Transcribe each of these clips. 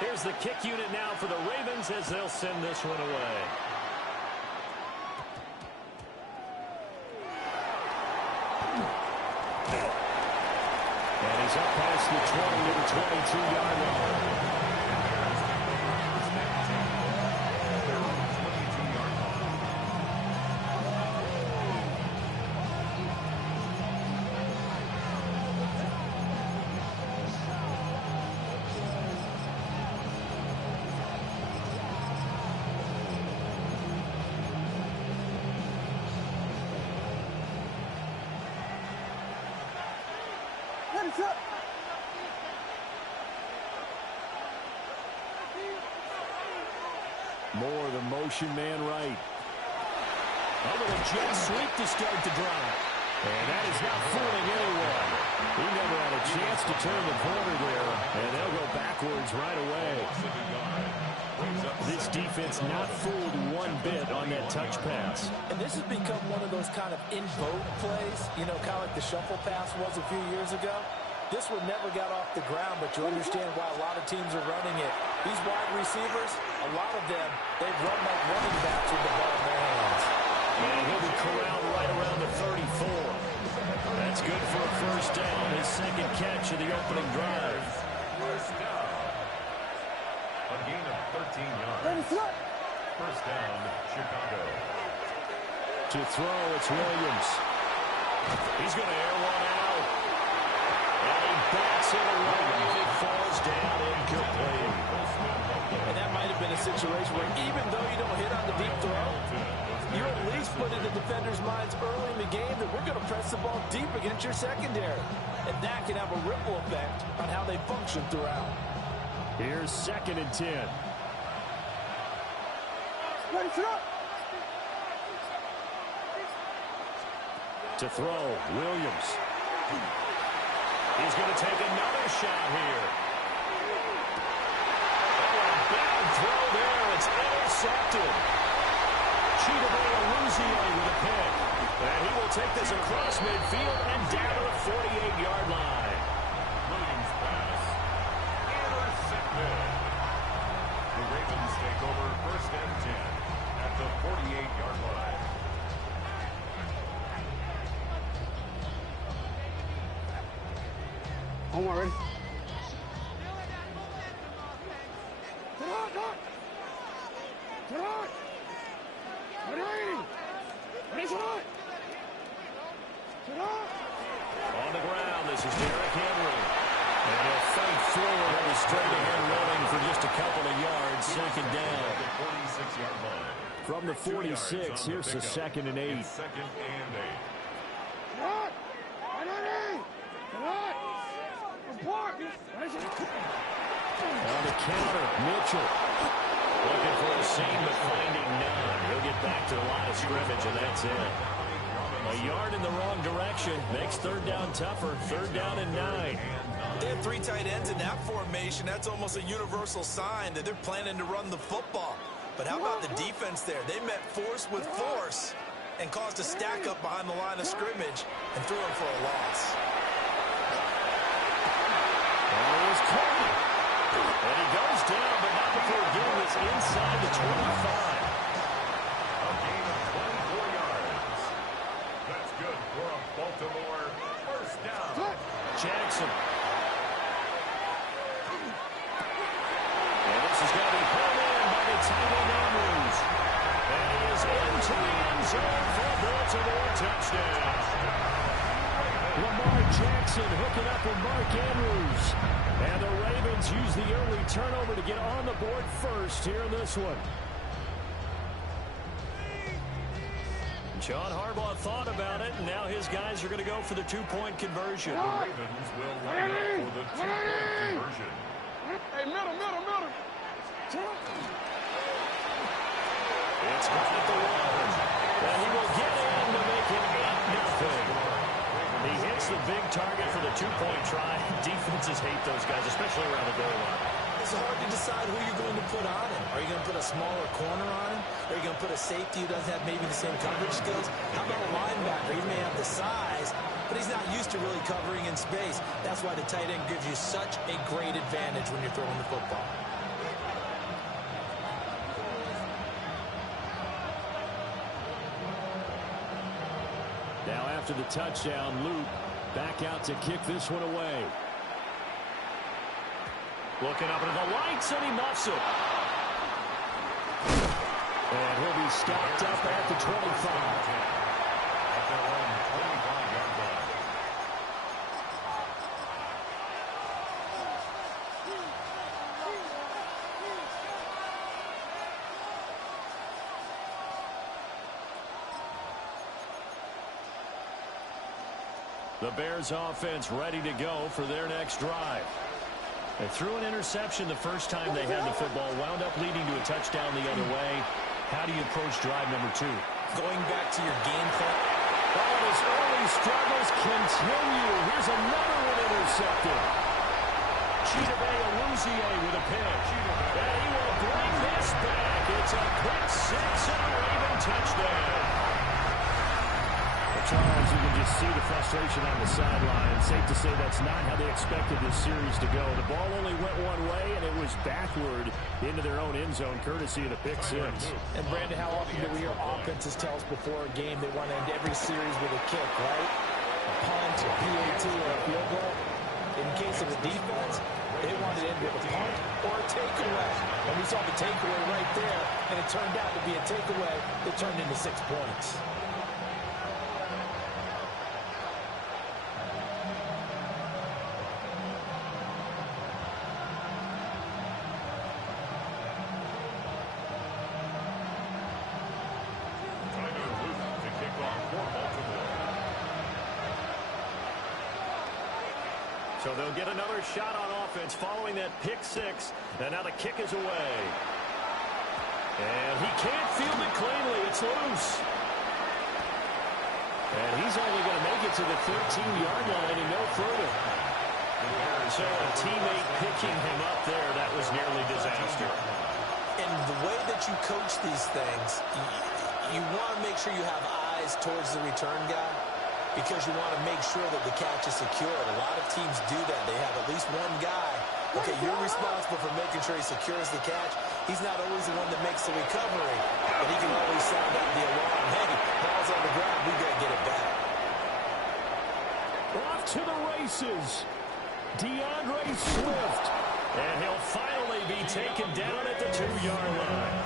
Here's the kick unit now for the Ravens as they'll send this one away. And he's up past the 20 to the 22-yard line. Moore, the motion man right. A little jet sweep to start the drive. And that is not fooling anyone. He never had a chance to turn the corner there. And they'll go backwards right away. This defense not fooled one bit on that touch pass. And this has become one of those kind of in vogue plays, you know, kind of like the shuffle pass was a few years ago. This one never got off the ground, but you understand why a lot of teams are running it. These wide receivers, a lot of them, they've run like running backs with the ball in their hands. And he'll be corralled right around the 34. That's good for a first down, his second catch of the opening drive. First down. A gain of 13 yards. First down, Chicago. To throw, it's Williams. He's going to air one out. And he bats it away. It falls down incomplete. And that might have been a situation where even though you don't hit on the deep throw, you at least put in the defenders' minds early in the game that we're going to press the ball deep against your secondary. And that can have a ripple effect on how they function throughout. Here's 2nd and 10. To throw, Williams. He's going to take another shot here. Oh, a bad throw there. It's intercepted. Cheetah with a pick. And he will take this across midfield and down to the 48-yard line. Williams pass. Intercepted. The Ravens take over 1st and 10 at the 48-yard line. Omar, ready? On the ground, this is Derrick Henry. And he'll fake forward and is straight ahead running for just a couple of yards. 2nd down. 46-yard line. From the 46, here's the 2nd and 8. 2nd and 8. On the counter, Mitchell. Looking for a seam, but finding none. He'll get back to the line of scrimmage, and that's it. A yard in the wrong direction makes 3rd down tougher. 3rd down and 9. They have 3 tight ends in that formation. That's almost a universal sign that they're planning to run the football. But how about the defense there? They met force with force and caused a stack up behind the line of scrimmage and threw him for a loss. There's Cody. And he goes down, but not before getting this inside the 25. A gain of 24 yards. That's good for a Baltimore 1st down. Jackson. And this is going to be pulled in by the tight end Andrews. And he is into the end zone for a Baltimore touchdown. Lamar Jackson hooking up with Mark Andrews. And the Ravens use the early turnover to get on the board first here in this one. John Harbaugh thought about it, and now his guys are going to go for the 2-point conversion. The Ravens will line up for the 2-point conversion. Hey, middle. It's got at the 1. And he will get in to make it 8-0. He hits the big target for the 2-point try. Defenses hate those guys, especially around the goal line. It's hard to decide who you're going to put on him. Are you going to put a smaller corner on him? Are you going to put a safety who doesn't have maybe the same coverage skills? How about a linebacker? He may have the size, but he's not used to really covering in space. That's why the tight end gives you such a great advantage when you're throwing the football. after the touchdown. Luke back out to kick this one away. Looking up into the lights, and he muffs it. And he'll be stopped up at the 25. At their own 25-yard line. The Bears offense ready to go for their next drive. They threw an interception the first time they had the football, wound up leading to a touchdown the other way. How do you approach drive number 2? Going back to your game plan. Oh, his early struggles continue. Here's another one intercepted. Chidobe Awuzie with a pick. And he will bring this back. It's a quick 6 and a Raven touchdown. Charles, you can just see the frustration on the sideline. Safe to say that's not how they expected this series to go. The ball only went one way, and it was backward into their own end zone, courtesy of the pick 6. And, Brandon, how often do we hear offenses tell us before a game they want to end every series with a kick, right? A punt, a PAT, or a field goal. In case of the defense, they wanted to end with a punt or a takeaway. And we saw the takeaway right there, and it turned out to be a takeaway that turned into 6 points. So they'll get another shot on offense following that pick 6. And now the kick is away. And he can't field it cleanly. It's loose. And he's only going to make it to the 13-yard line and no further. So a teammate picking him up there, that was nearly disaster. And the way that you coach these things, you want to make sure you have eyes towards the return guy, because you want to make sure that the catch is secured. A lot of teams do that. They have at least one guy. Okay, you're responsible for making sure he secures the catch. He's not always the one that makes the recovery, but he can always sound out the alarm. Hey, ball's on the ground. We got to get it back. Off to the races. DeAndre Swift. And he'll finally be taken down at the 2-yard line.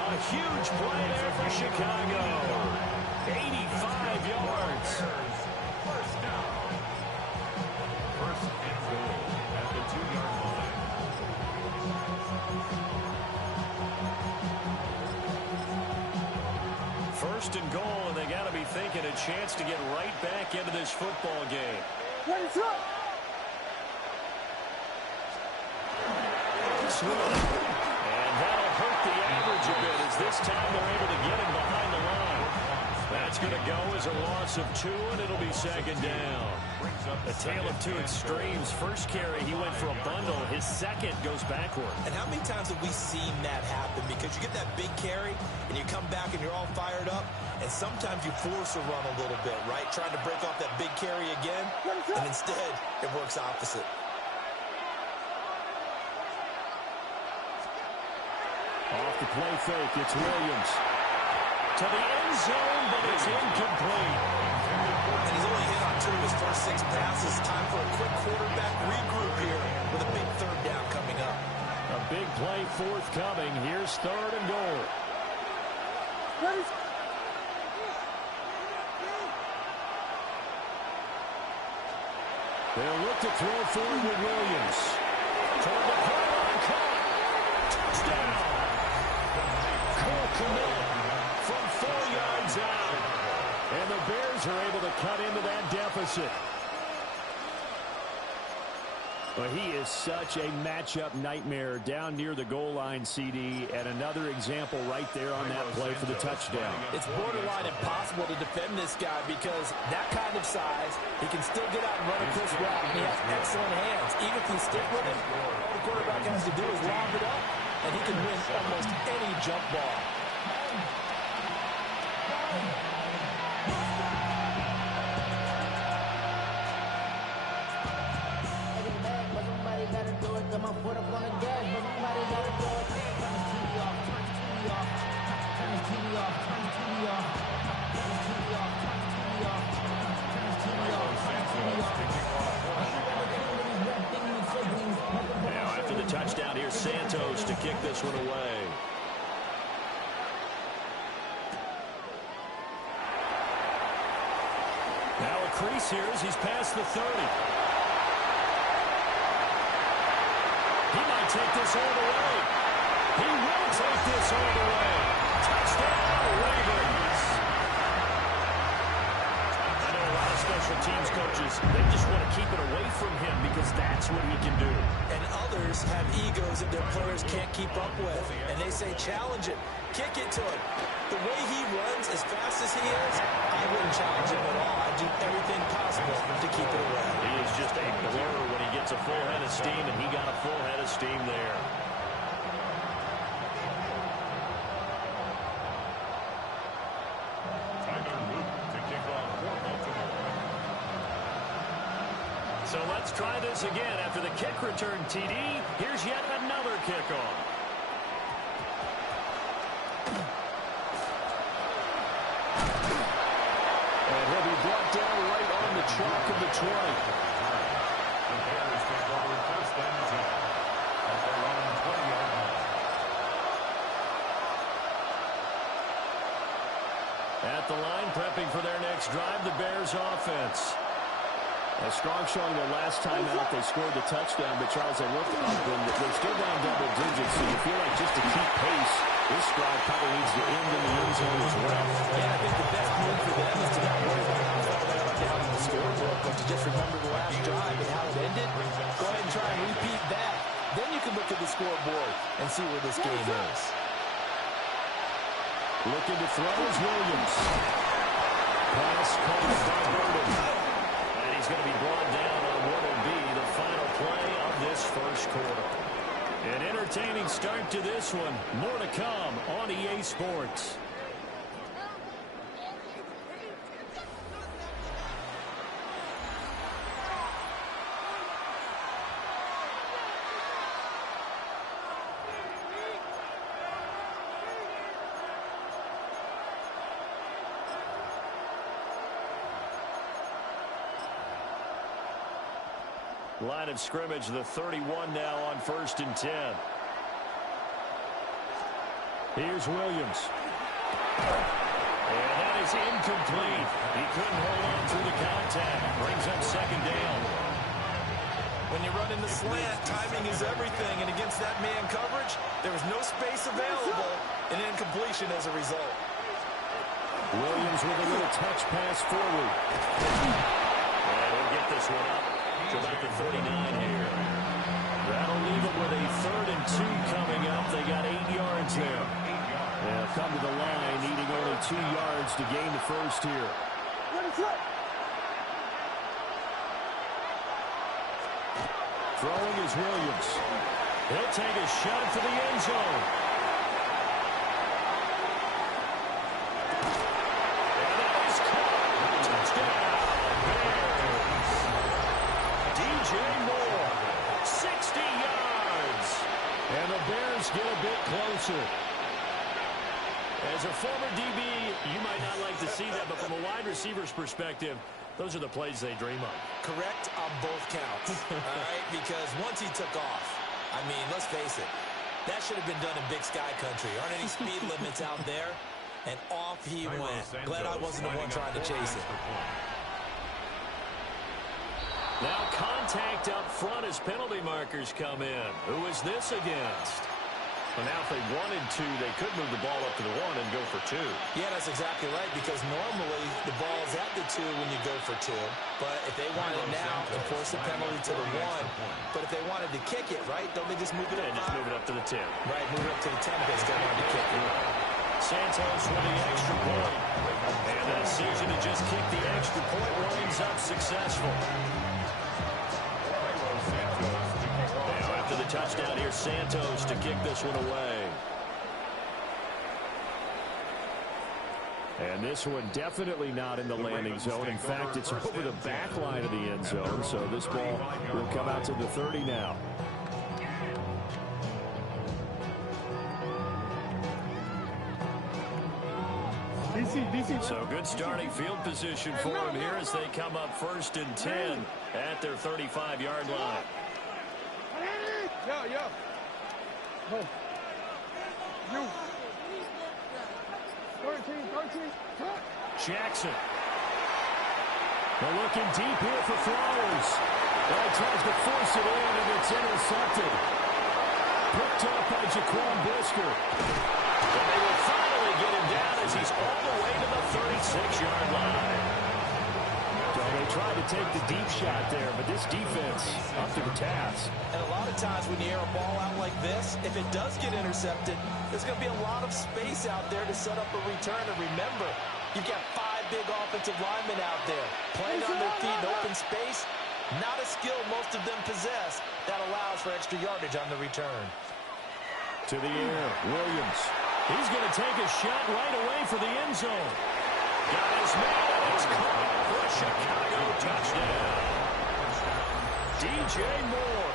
A huge play there for Chicago. 85 yards. First down. First and goal at the 2-yard line. First and goal, and they got to be thinking a chance to get right back into this football game. And that'll hurt the average a bit, as this time they're able to get him behind the line. That's going to go as a loss of 2, and it'll be second down. A tale of 2 extremes. First carry, he went for a bundle. His second goes backward. And how many times have we seen that happen? Because you get that big carry, and you come back, and you're all fired up, and sometimes you force a run a little bit, right? Trying to break off that big carry again, and instead, it works opposite. Off the play fake, it's Williams. To the end zone, but it's incomplete. And he's only hit on 2 of his first 6 passes. Time for a quick quarterback regroup here with a big third down coming up. A big play forthcoming. Here's third and goal. They'll look to throw forward with Williams. Toward the pylon, caught. Touchdown. Cole Kmet from 4 yards out. And the Bears are able to cut into that deficit. Well, he is such a matchup nightmare down near the goal line, CD, and another example right there on that play for the touchdown. It's borderline impossible to defend this guy because that kind of size, he can still get out and run a crisp route, and he has excellent hands. Even if he's stiff with him, all the quarterback has to do is lob it up, and he can win almost any jump ball. Santos to kick this one away. Now a crease here as he's past the 30. He might take this all the way. He will take this all the way. Touchdown, Ravens. I know a lot of special teams coaches, they just want to keep it away from him because that's what he can do. And others have egos that their players can't keep up with. And they say, challenge it. Kick it to him. The way he runs as fast as he is, I wouldn't challenge him at all. I'd do everything possible to keep it away. He is just a blur when he gets a full head of steam, and he got a full head of steam there. So let's try this again. After the kick return TD, here's yet another kickoff. And he'll be brought down right on the chalk of the 20. The Bears take over first and 10 at their own 20-yard line. At the line, prepping for their next drive, the Bears offense. A strong showing their last time out. They scored the touchdown, but Charles, they looked up, and they're still down double digits, so you feel like just to keep pace, this drive probably needs to end in the end zone as well. Yeah, I think the best move for them is to not worry about how far they are down in the scorebook, but to just remember the last drive and how it ended. Go ahead and try and repeat that. Then you can look at the scoreboard and see where this game is. Looking to throw is Williams. Pass caught by Burden. And he's going to be brought down on what will be the final play of this first quarter. An entertaining start to this one. More to come on EA Sports. Line of scrimmage, the 31 now on 1st and 10. Here's Williams. And that is incomplete. He couldn't hold on through the contact. Brings up second down. When you run in the slant, timing is everything. And against that man coverage, there was no space available. An incompletion as a result. Williams with a little touch pass forward. And he'll get this one up to about the 39 here. That'll leave it with a 3rd and 2 coming up. They got 8 yards there. They'll come to the line, needing only 2 yards to gain the first here. Throwing is Williams. He'll take a shot for the end zone. And that is caught. Touchdown. DJ Moore, 60 yards. And the Bears get a bit closer. As a former DB, you might not like to see that, but from a wide receiver's perspective, those are the plays they dream of. Correct on both counts, all right? Because once he took off, I mean, let's face it, that should have been done in Big Sky Country. Aren't any speed limits out there? And off he went. Glad I wasn't the one trying to chase it. Now contact up front as penalty markers come in. Who is this against? Well, now if they wanted to, they could move the ball up to the 1 and go for 2. Yeah, that's exactly right, because normally the ball's at the 2 when you go for 2. But if they want it now, enforce the penalty to the 1. But if they wanted to kick it, right, don't they just move it up? And just move it up to the 10. Right, move it up to the 10 because they wanted to kick it. Santos with the extra point. And the decision to just kick the extra point winds up successful. After the touchdown, here's Santos to kick this one away. And this one definitely not in the landing zone. In fact, it's over the back line of the end zone. So this ball will come out to the 30 now. So good starting field position for him here as they come up 1st and 10 at their 35-yard line. Hey. You. 13. Touch. Jackson. They're looking deep here for Flowers. Well, he tries to force it in, and it's intercepted. Picked up by Jaquan Brisker. And they will finally get him down as he's all the way to the 36-yard line. So they tried to take the deep shot there, but this defense up to the task. And a lot of times when you air a ball out like this, if it does get intercepted, there's going to be a lot of space out there to set up a return. And remember, you've got 5 big offensive linemen out there playing on their feet in open space. Not a skill most of them possess that allows for extra yardage on the return. To the air, Williams. He's going to take a shot right away for the end zone. Got his man, and it's caught for a Chicago touchdown. DJ Moore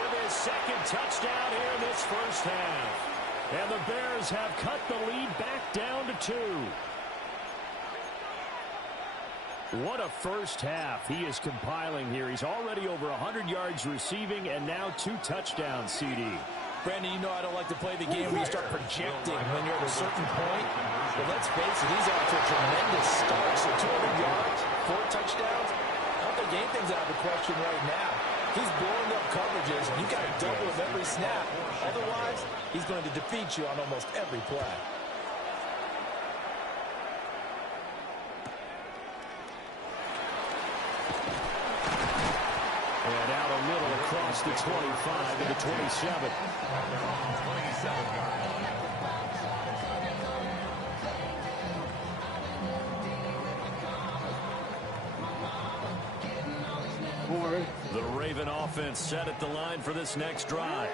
with his second touchdown here in this first half. And the Bears have cut the lead back down to 2. What a first half he is compiling here. He's already over 100 yards receiving and now 2 touchdowns, CD. Brandon, you know I don't like to play the game where you start projecting when you're at a certain point. But let's face it, he's off to a tremendous start. So 200 yards, 4 touchdowns. I don't think anything's out of the question right now. He's blowing up coverages, and you've got to double him every snap. Otherwise, he's going to defeat you on almost every play. And out a little across the 25 to the 27. 27-yard line. The Raven offense set at the line for this next drive.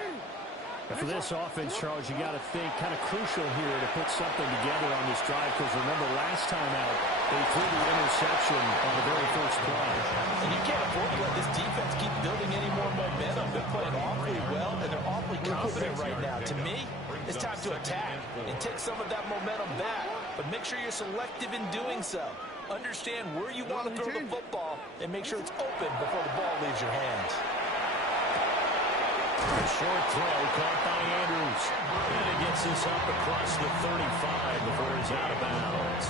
And for this offense, Charles, you got to think kind of crucial here to put something together on this drive, because remember last time out, they threw the interception on the very first play. And you can't afford to let this defense keep building any more momentum. They're playing awfully well, and they're awfully confident right now. To me, it's time to attack and take some of that momentum back, but make sure you're selective in doing so. Understand where you want to throw the football and make sure it's open before the ball leaves your hands. A short throw caught by Andrews. And it gets this up across the 35 before he's out of bounds.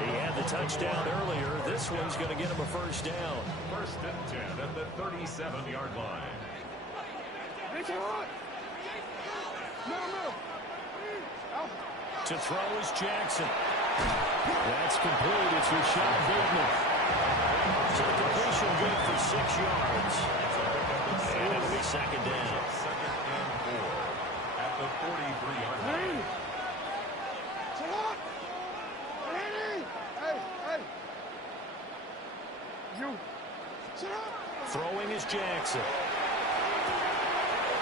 He had the touchdown earlier. This one's going to get him a first down. First and 10 at the 37-yard line. To throw is Jackson. That's complete. It's Rashad Bateman. So the completion good for 6 yards. And it'll be second down. Second and 4 at the 43-yard line. Throwing is Jackson.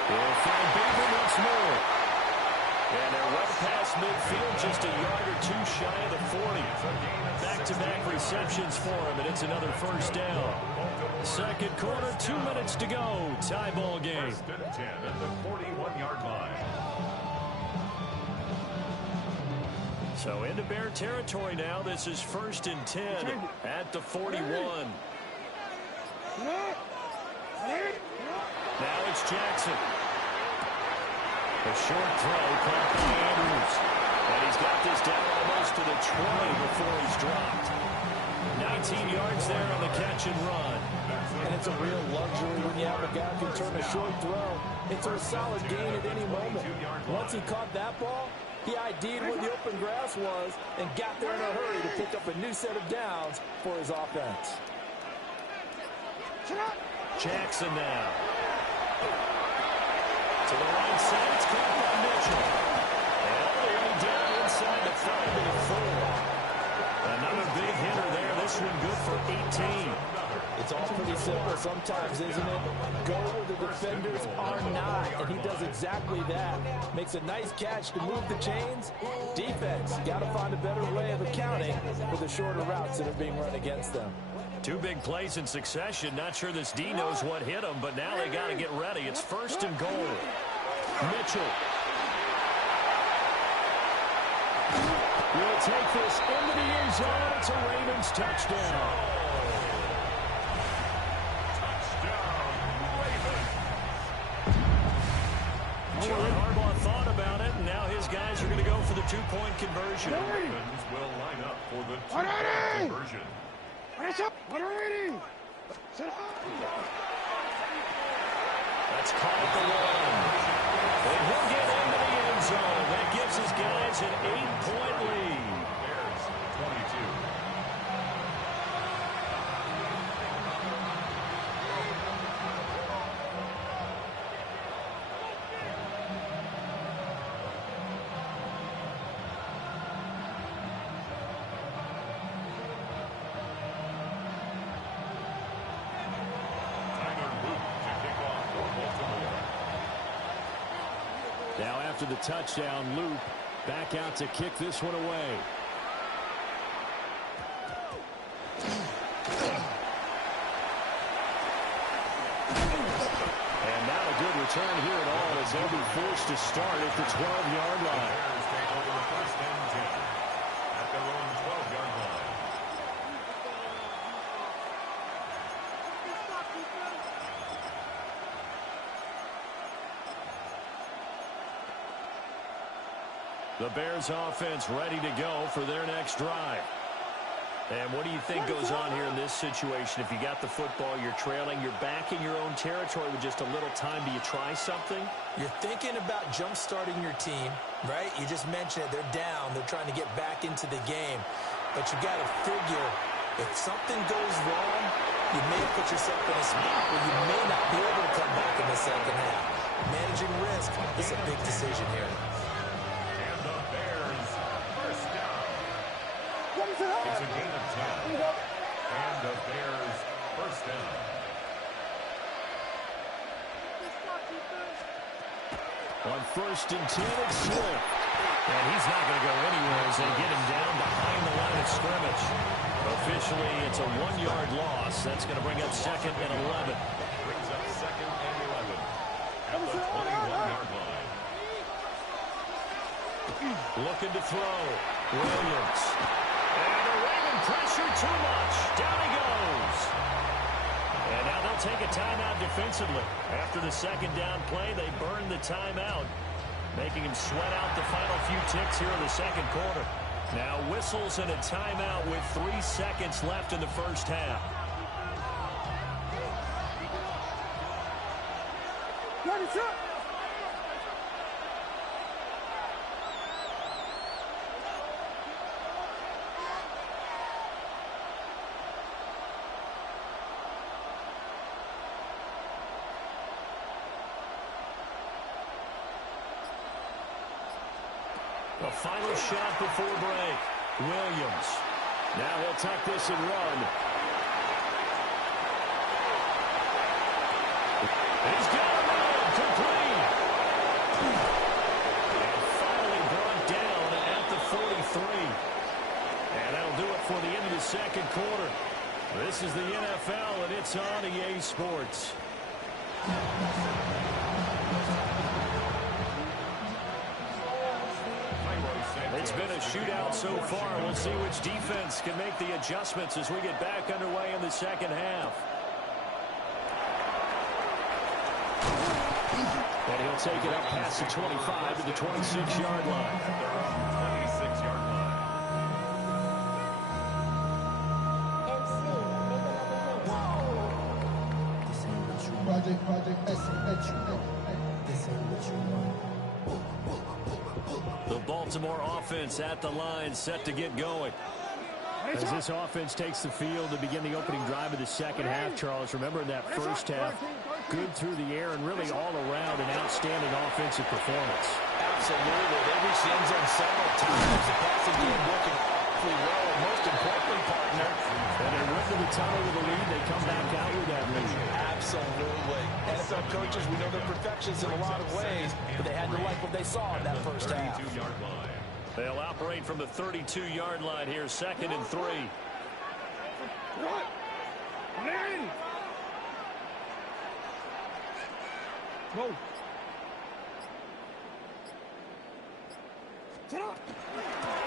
He'll find Bateman once more. And they're well past midfield, just a yard or 2 shy of the 40. Back-to-back receptions for him, and it's another first down. Second quarter, 2 minutes to go. Tie ball game. First and 10 at the 41-yard line. So into Bear territory now. This is first and 10 at the 41. Now it's Jackson. A short throw caught by Andrews. And he's got this down almost to the 20 before he's dropped. 19 yards there on the catch and run. And it's a real luxury when you have a guy who can turn a short throw into a solid gain at any moment. Once he caught that ball, he ID'd where the open grass was and got there in a hurry to pick up a new set of downs for his offense. Jackson now. To the right side, it's caught by Mitchell. And all the way down inside the 5 to the 4. Another big hitter there. This one good for 18. It's all pretty simple sometimes, isn't it? Go where the defenders are not, and he does exactly that. Makes a nice catch to move the chains. Defense, got to find a better way of accounting for the shorter routes that are being run against them. 2 big plays in succession. Not sure this D knows what hit him, but now they got to get ready. It's first and goal. Mitchell will take this into the end zone. It's a Ravens touchdown. John guys are going to go for the two-point conversion. The Ravens will line up for the two-point conversion. Let's call it the one. And he'll get into the end zone. That gives his guys an 8-point lead. Bears 22. Now after the touchdown, Loop back out to kick this one away. And not a good return here at all as they'll be forced to start at the 12-yard line. Bears take over first and 10 at their own 12-yard line. The Bears offense ready to go for their next drive. And what do you think goes on here in this situation? If you got the football, you're trailing, you're back in your own territory with just a little time. Do you try something? You're thinking about jump-starting your team, right? You just mentioned it. They're down. They're trying to get back into the game. But you got to figure if something goes wrong, you may put yourself in a spot where you may not be able to come back in the second half. Managing risk is a big decision here. It's a gain of 10. And the Bears first down. On first and 10, it's Swift. And he's not going to go anywhere as they get him down behind the line of scrimmage. Officially, it's a 1-yard loss. That's going to bring up second and 11. Brings up second and 11 at the 21-yard line. Looking to throw. Williams. And the Raven pressure too much. Down he goes. And now they'll take a timeout defensively. After the second down play, they burn the timeout, making him sweat out the final few ticks here in the second quarter. Now whistles and a timeout with 3 seconds left in the first half. A final shot before break. Williams. Now he'll tuck this and run. He's got a man complete. And finally brought down at the 43. And that'll do it for the end of the second quarter. This is the NFL, and it's on EA Sports. It's been a shootout so far. We'll see which defense can make the adjustments as we get back underway in the second half. And he'll take it up past the 25 to the 26-yard line. 26-yard line. The Baltimore offense at the line, set to get going. As this offense takes the field to begin the opening drive of the second half, Charles, remember in that first half, good through the air and really all around an outstanding offensive performance. Absolutely. They reached the end zone several times. The passing game working awfully well. And most importantly, partner, and they went to the tunnel with a lead. They come back out with that lead. absolutely. NFL coaches, we know they're perfectionists in a lot of ways, but they had to like what they saw in that first half. 32-yard line. They'll operate from the 32-yard line here, second and 3. Go.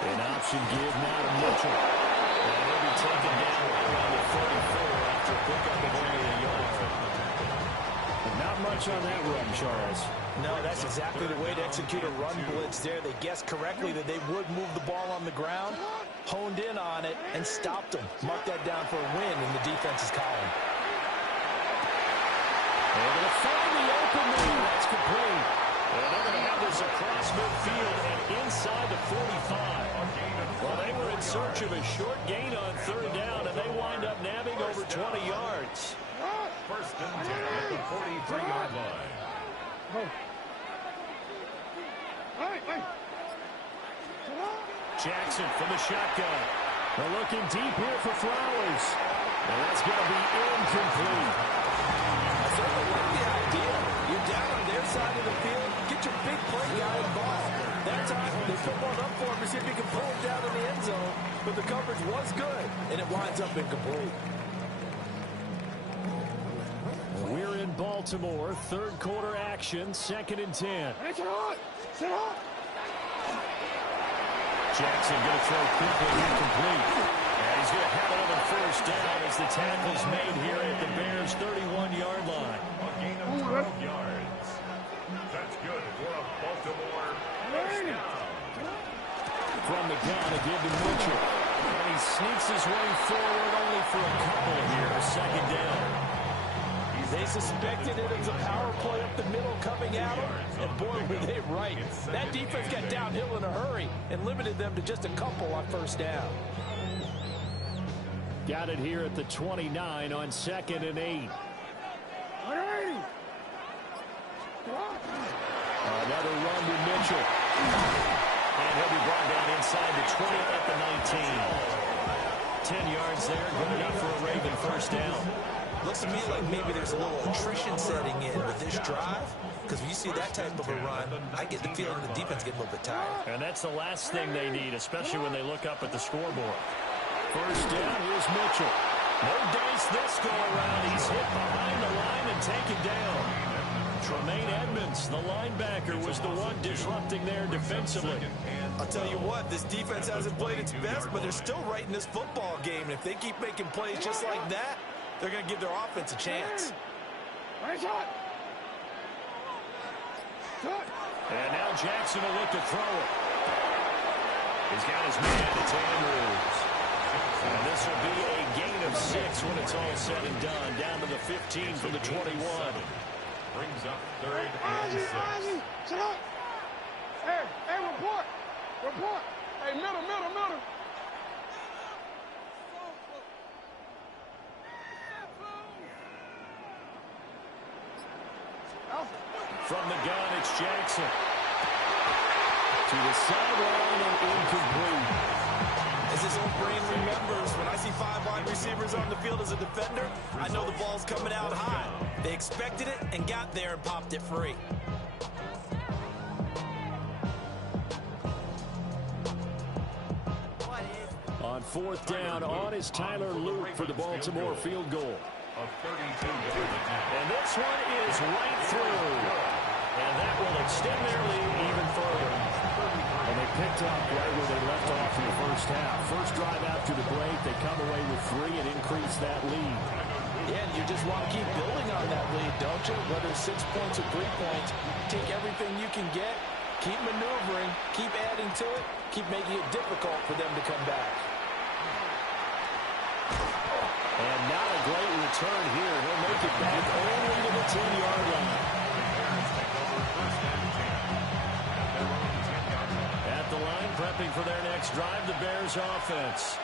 An option give now to Mitchell. And he'll be taken down right around the 34 after a pickup of only a yard. Not much on that run, Charles. No, that's exactly the way to execute a run blitz there. They guessed correctly that they would move the ball on the ground, honed in on it, and stopped them. Mark that down for a win in the defense's column. They're going to find the open man. That's complete. And they're going to have this across midfield and inside the 45. Well, they were in search of a short gain on third down, and they wind up nabbing over 20 yards. First and 10 at the 43-yard line. Jackson from the shotgun. They're looking deep here for Flowers. And that's going to be incomplete. I certainly like the idea. You're down on their side of the field. Get your big play guy involved. That time, they put one up for him to see if he can pull him down in the end zone. But the coverage was good, and it winds up incomplete. We're in Baltimore. Third quarter action. 2nd and 10. Jackson going to throw quickly, incomplete. And he's going to have another first down as the tackle's made here at the Bears' 31-yard line. A gain of 12 yards. That's good for a Baltimore first down. From the gun, again to Mitchell. And he sneaks his way forward only for a couple here. 2nd down. They suspected it was a power play up the middle coming at them, and boy, were they right. That defense got downhill in a hurry and limited them to just a couple on first down. Got it here at the 29 on 2nd and 8. Another run to Mitchell. And he'll be brought down inside the 20 at the 19. 10 yards there, good enough for a Raven first down. Looks to me like maybe there's a little attrition setting in with this drive, because when you see that type of a run, I get the feeling the defense getting a little bit tired. And that's the last thing they need, especially when they look up at the scoreboard. First down, here's Mitchell. No dice this go around. He's hit behind the line and taken down. Tremaine Edmonds, the linebacker, was the one disrupting there defensively. I'll tell you what, this defense hasn't played its best, but they're still right in this football game. And if they keep making plays just like that, they're going to give their offense a chance. And now Jackson will look to throw it. He's got his man. It's Andrews. And this will be a gain of 6 when it's all said and done. Down to the 15 from the 21. Brings up 3rd and 6. Hey, report. Hey, middle. From the gun, it's Jackson. To the sideline and incomplete. As his old brain remembers, when I see 5 wide receivers on the field as a defender, I know the ball's coming out high. They expected it and got there and popped it free. On 4th down, on is Tyler Luke for the Baltimore field goal. A 32-yard attempt. And this one is right through. And that will extend their lead even further. And they picked up right where they left off in the first half. First drive after the break, they come away with 3 and increase that lead. Yeah, and you just want to keep building on that lead, don't you? Whether it's 6 points or 3 points, take everything you can get, keep maneuvering, keep adding to it, keep making it difficult for them to come back. And not a great return here. He'll make it back only to the 10-yard line. At the line, prepping for their next drive, the Bears offense.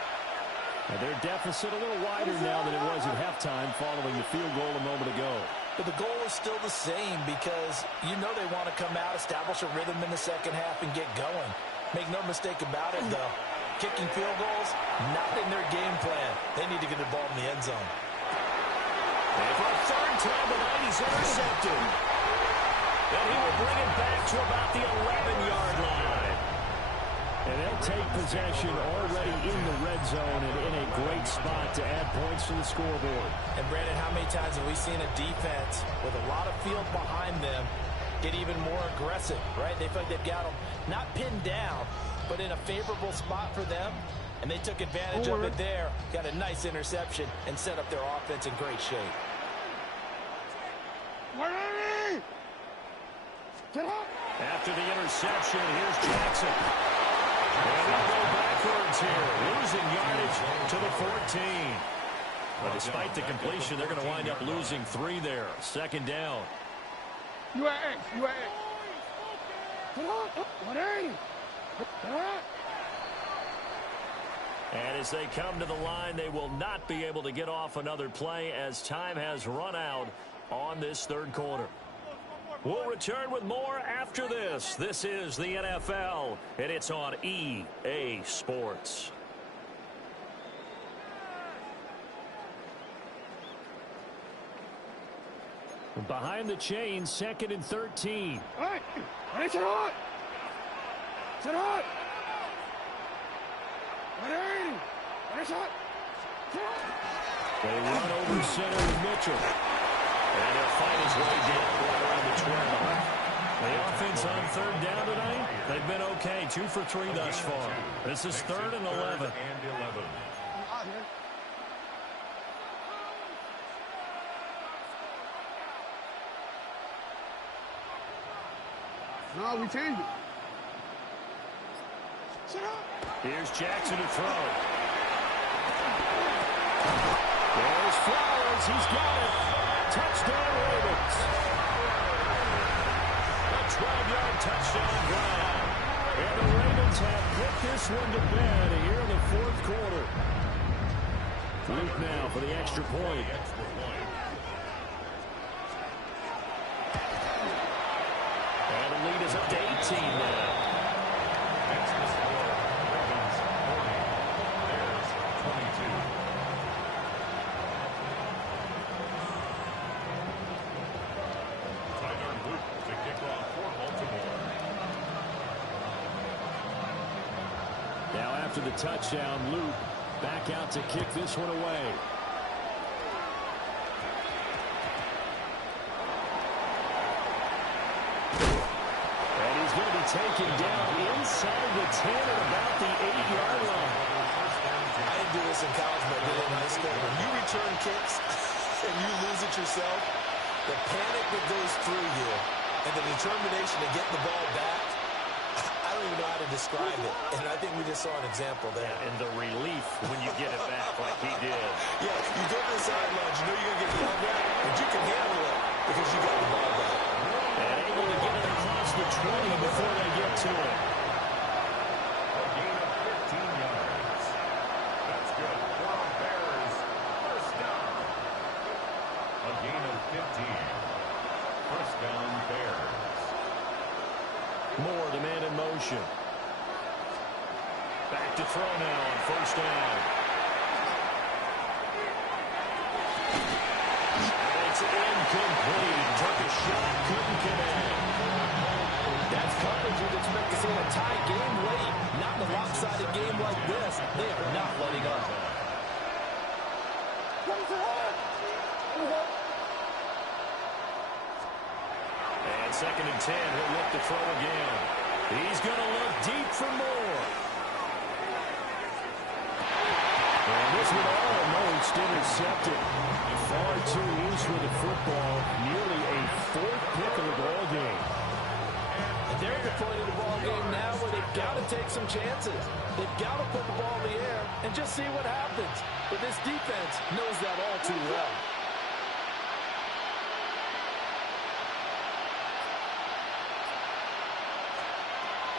And their deficit a little wider now than it was at halftime following the field goal a moment ago. But the goal is still the same because you know they want to come out, establish a rhythm in the second half, and get going. Make no mistake about it, though. Kicking field goals, not in their game plan. They need to get the ball in the end zone. And for a third time tonight, he's intercepted. And he will bring it back to about the 11-yard line. And they'll take possession already in the red zone and in a great spot to add points to the scoreboard. And, Brandon, how many times have we seen a defense with a lot of field behind them get even more aggressive, right? They feel like they've got them not pinned down, but in a favorable spot for them, and they took advantage of it there, got a nice interception, and set up their offense in great shape. After the interception, here's Jackson. And they'll go backwards here, losing yardage to the 14. But despite the completion, they're going to wind up losing 3 there. Second down. You at X. You at X. 180. And as they come to the line, they will not be able to get off another play as time has run out on this third quarter. We'll return with more after this. This is the NFL, and it's on EA Sports. Behind the chains, 2nd and 13. Hey, it's it hot. It's it hot. 180. It's hot. They run over center with Mitchell. And he'll fight his way down right around the 12. The offense on third down tonight, they've been okay. 2 for 3 thus far. This is 3rd and 11. No, we changed it. Here's Jackson to throw. There's Flowers. He's got it. Touchdown, Ravens. A 12-yard touchdown drive. And the Ravens have put this one to bed here in the 4th quarter. Luke now for the extra point. And the lead is up to 18 now. After the touchdown, Luke back out to kick this one away. And he's going to be taken down inside the 10 at about the 8-yard line. I didn't do this in college, but I did it in high school. When you return kicks and you lose it yourself, the panic that goes through you and the determination to get the ball back, I don't even know how to describe it. And I think we just saw an example there. And the relief when you get it back like he did. Yeah, you go to the sidelines, you know you're going to get the ball back, but you can handle it because you got the ball back. And able to get it across the 20 before they get to it. A gain of 15 yards. That's good for our Bears. First down. A gain of 15. First down, Bears. More the man in motion. Back to throw now on first down. It's incomplete. Took a shot, couldn't connect. That's coverage you'd expect to see in a tie game late. Not in a lopsided game like this. They are not letting up. And 2nd and 10, he'll look to throw again. He's going to look deep for more. And this one almost intercepted. Far too loose with the football. Nearly a 4th pick of the ball game. And they're at the point of the ball game now where they've got to take some chances. They've got to put the ball in the air and just see what happens. But this defense knows that all too well.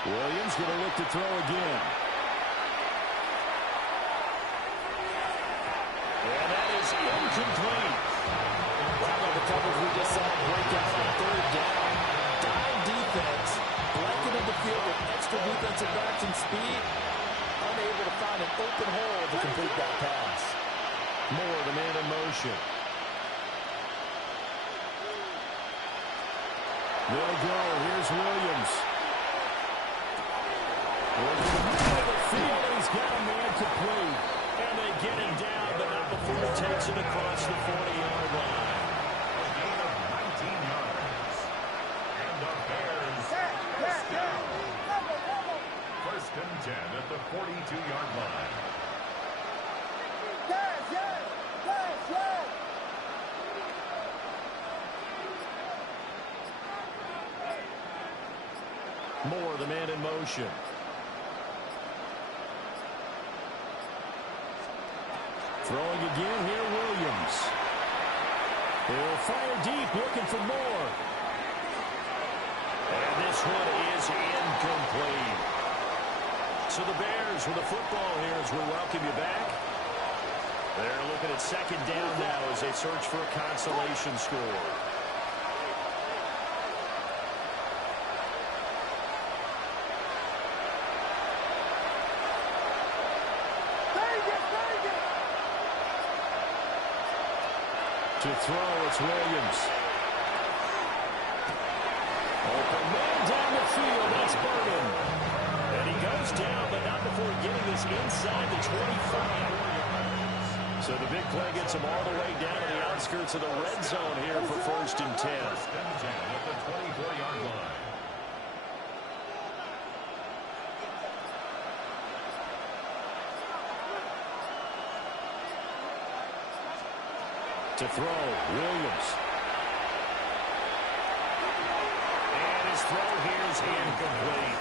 Williams going to look to throw again. And that is incomplete. Wow, the coverage we just saw break out on third down. Dime defense, blanketed the field with extra defensive backs and speed. Unable to find an open hole to complete that pass. More the man in motion. They'll go. Here's Williams. Working the middle of the field, and he's got a man complete. And they get him down, but not before he takes it across the 40-yard line. A gain of 19 yards. And the Bears first down. First and 10 at the 42-yard line. Moore, the man in motion. Throwing again here, Williams. He'll fire deep, looking for more. And this one is incomplete. So the Bears with the football here as we welcome you back. They're looking at second down now as they search for a consolation score. To throw, it's Williams. Open man down the field, that's Burden. And he goes down, but not before getting this inside the 25. So the big play gets him all the way down to the outskirts of the red zone here for 1st and 10. First and 10 at the 24-yard line. To throw, Williams. And his throw here is incomplete.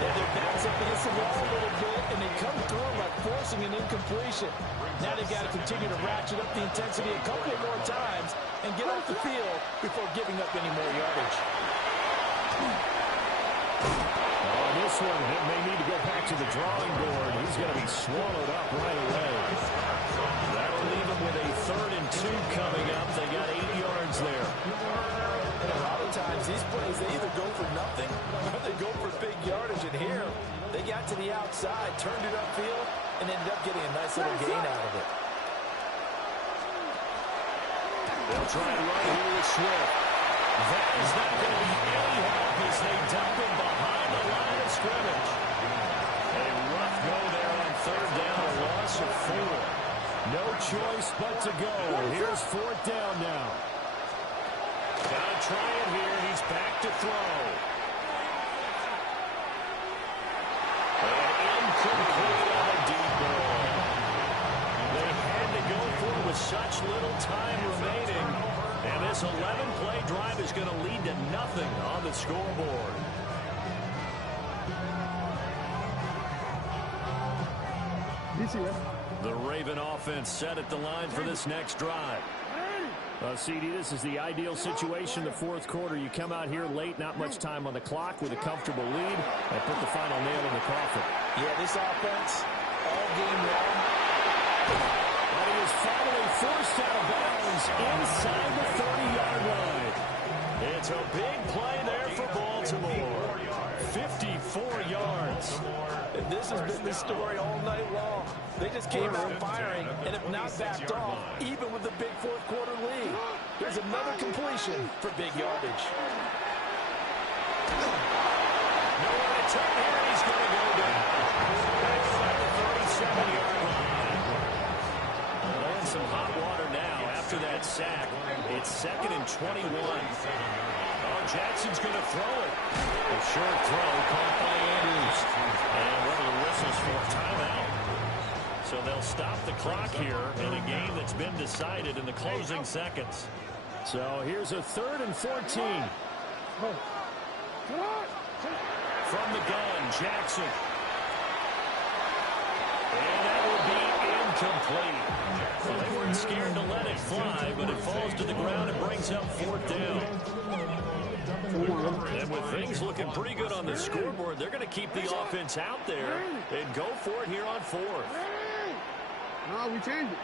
Yeah, their backs up against the wall a little bit, and they come through by forcing an incompletion. Now they've got to continue to ratchet up the intensity a couple of more times and get off the field before giving up any more yardage. On this one, it may need to go back to the drawing board. He's going to be swallowed up right away. That'll leave him with a 3rd and 2 coming up. They got 8 yards there. And a lot of times, these plays, they either go for nothing or they go for big yardage. And here, they got to the outside, turned it upfield, and ended up getting a nice little gain out of it. They'll try and run here with Swift. That is not going to be any help as they dump him behind the line of scrimmage. A rough go there on 3rd down, a loss of 4. No choice but to go. Here's 4th down now. Gotta try it here. He's back to throw. And incomplete on a deep ball. They had to go for it with such little time remaining. And this 11-play drive is going to lead to nothing on the scoreboard. The Raven offense set at the line for this next drive. CD, this is the ideal situation, the 4th quarter. You come out here late, not much time on the clock with a comfortable lead, and put the final nail in the coffin. Yeah, this offense, all game long. And he is finally forced out of bounds inside the 30-yard line. It's a big play there for Baltimore. 54 yards. And this has been the story all night long. They just came out firing and have not backed off, even with the big 4th quarter lead. Here's another completion for big yardage. Nowhere to turn here. He's going to go down. Inside the 37-yard line. And some hot water now after that sack. It's 2nd and 21. Oh, Jackson's going to throw it. A short throw caught by Andrews. And one of the whistles for a timeout. So they'll stop the clock here in a game that's been decided in the closing seconds. So here's a 3rd and 14. From the gun, Jackson. And that will be incomplete. Well, they weren't scared to let it fly, but it falls to the ground and brings up 4th down. And with things looking pretty good on the scoreboard, they're going to keep the offense out there and go for it here on 4th. No, we changed it.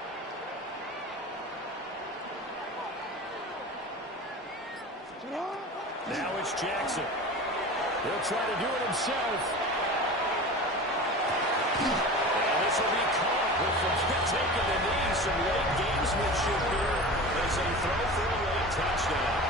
Now it's Jackson. He'll try to do it himself. And this will be caught with taking the knee. Some late gamesmanship here as they throw for a late touchdown.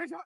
Headshot.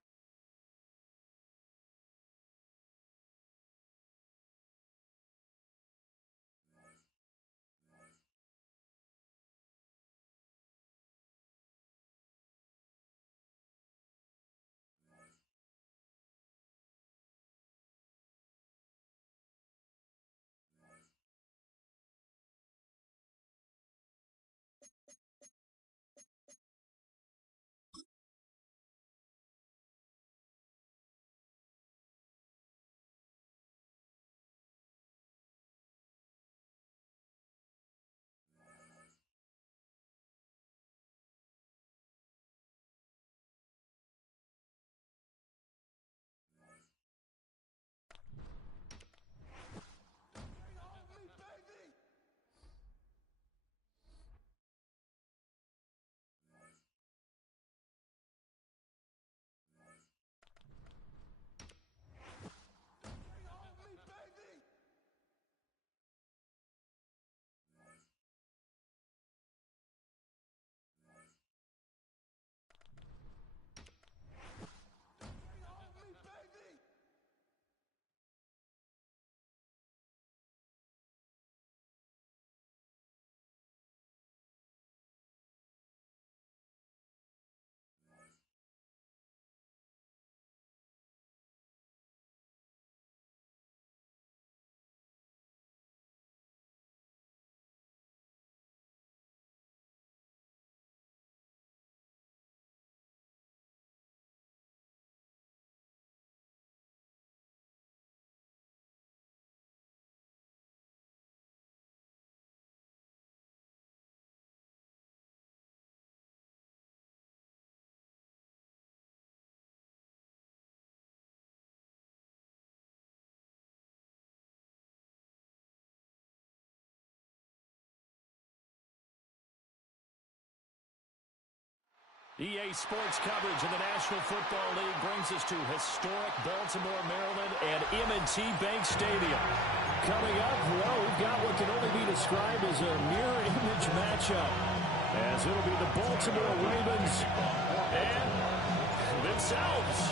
EA Sports coverage in the National Football League brings us to historic Baltimore, Maryland, and M&T Bank Stadium. Coming up, well, we've got what can only be described as a mirror image matchup, as it'll be the Baltimore Ravens and themselves.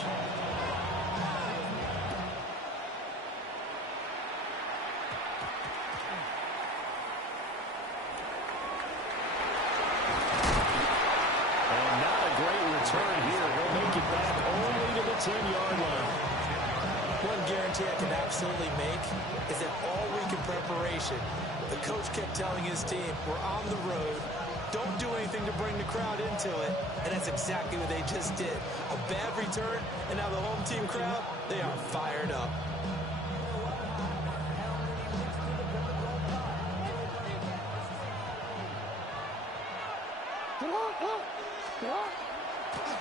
Return here. They'll make it back only to the 10-yard line. One guarantee I can absolutely make is that all week in preparation, the coach kept telling his team, we're on the road, don't do anything to bring the crowd into it, and that's exactly what they just did. A bad return, and now the home team crowd, they are fired up.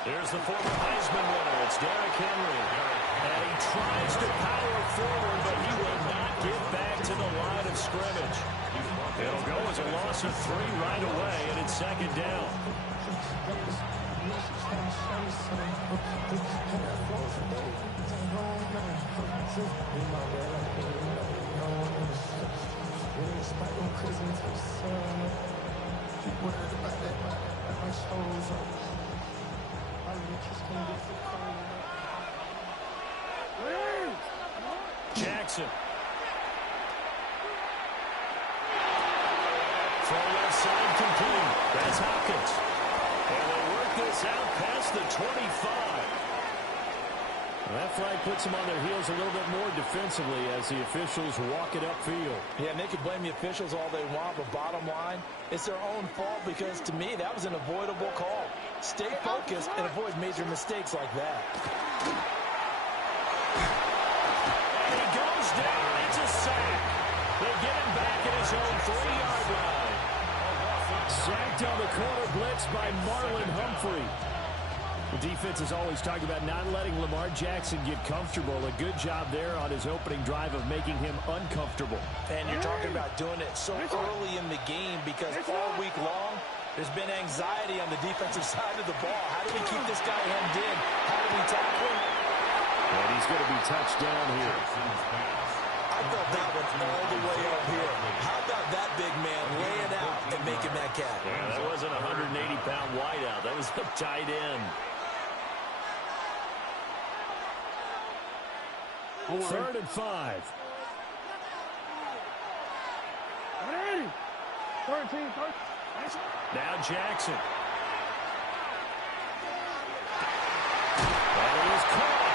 Here's the former Heisman winner. It's Derrick Henry. And he tries to power forward, but he will not get back to the line of scrimmage. It'll go as a loss of 3 right away, and it's second down. Jackson. Throw left side complete. That's Hopkins. And they work this out past the 25. That flag puts them on their heels a little bit more defensively as the officials walk it upfield. Yeah, and they can blame the officials all they want, but bottom line, it's their own fault because, to me, that was an avoidable call. Stay focused and avoid major mistakes like that. And he goes down. It's a sack. They get him back at his own 3-yard line. Sacked on the corner blitz by Marlon Humphrey. The defense has always talked about not letting Lamar Jackson get comfortable. A good job there on his opening drive of making him uncomfortable. And you're talking about doing it so early in the game because all week long, there's been anxiety on the defensive side of the ball. How do we keep this guy hemmed in? How do we tackle him? And he's going to be touched down here. I felt that one all the way up here. How about that big man laying out and making that catch? Yeah, that wasn't a 180-pound wideout. That was a tight end. 3rd and 5. 13. Now Jackson. And he is caught.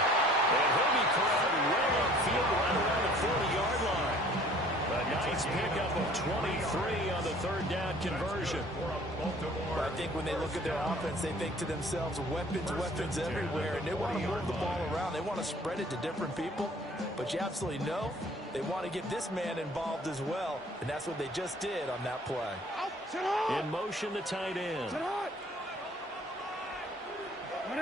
And he'll be corralled way upfield right around the 40-yard line. A nice pickup of 23 on the 3rd down conversion. I think when they look at their offense, they think to themselves, weapons everywhere, and they want to move the ball around. They want to spread it to different people, but you absolutely know they want to get this man involved as well, and that's what they just did on that play. In motion, the tight end. And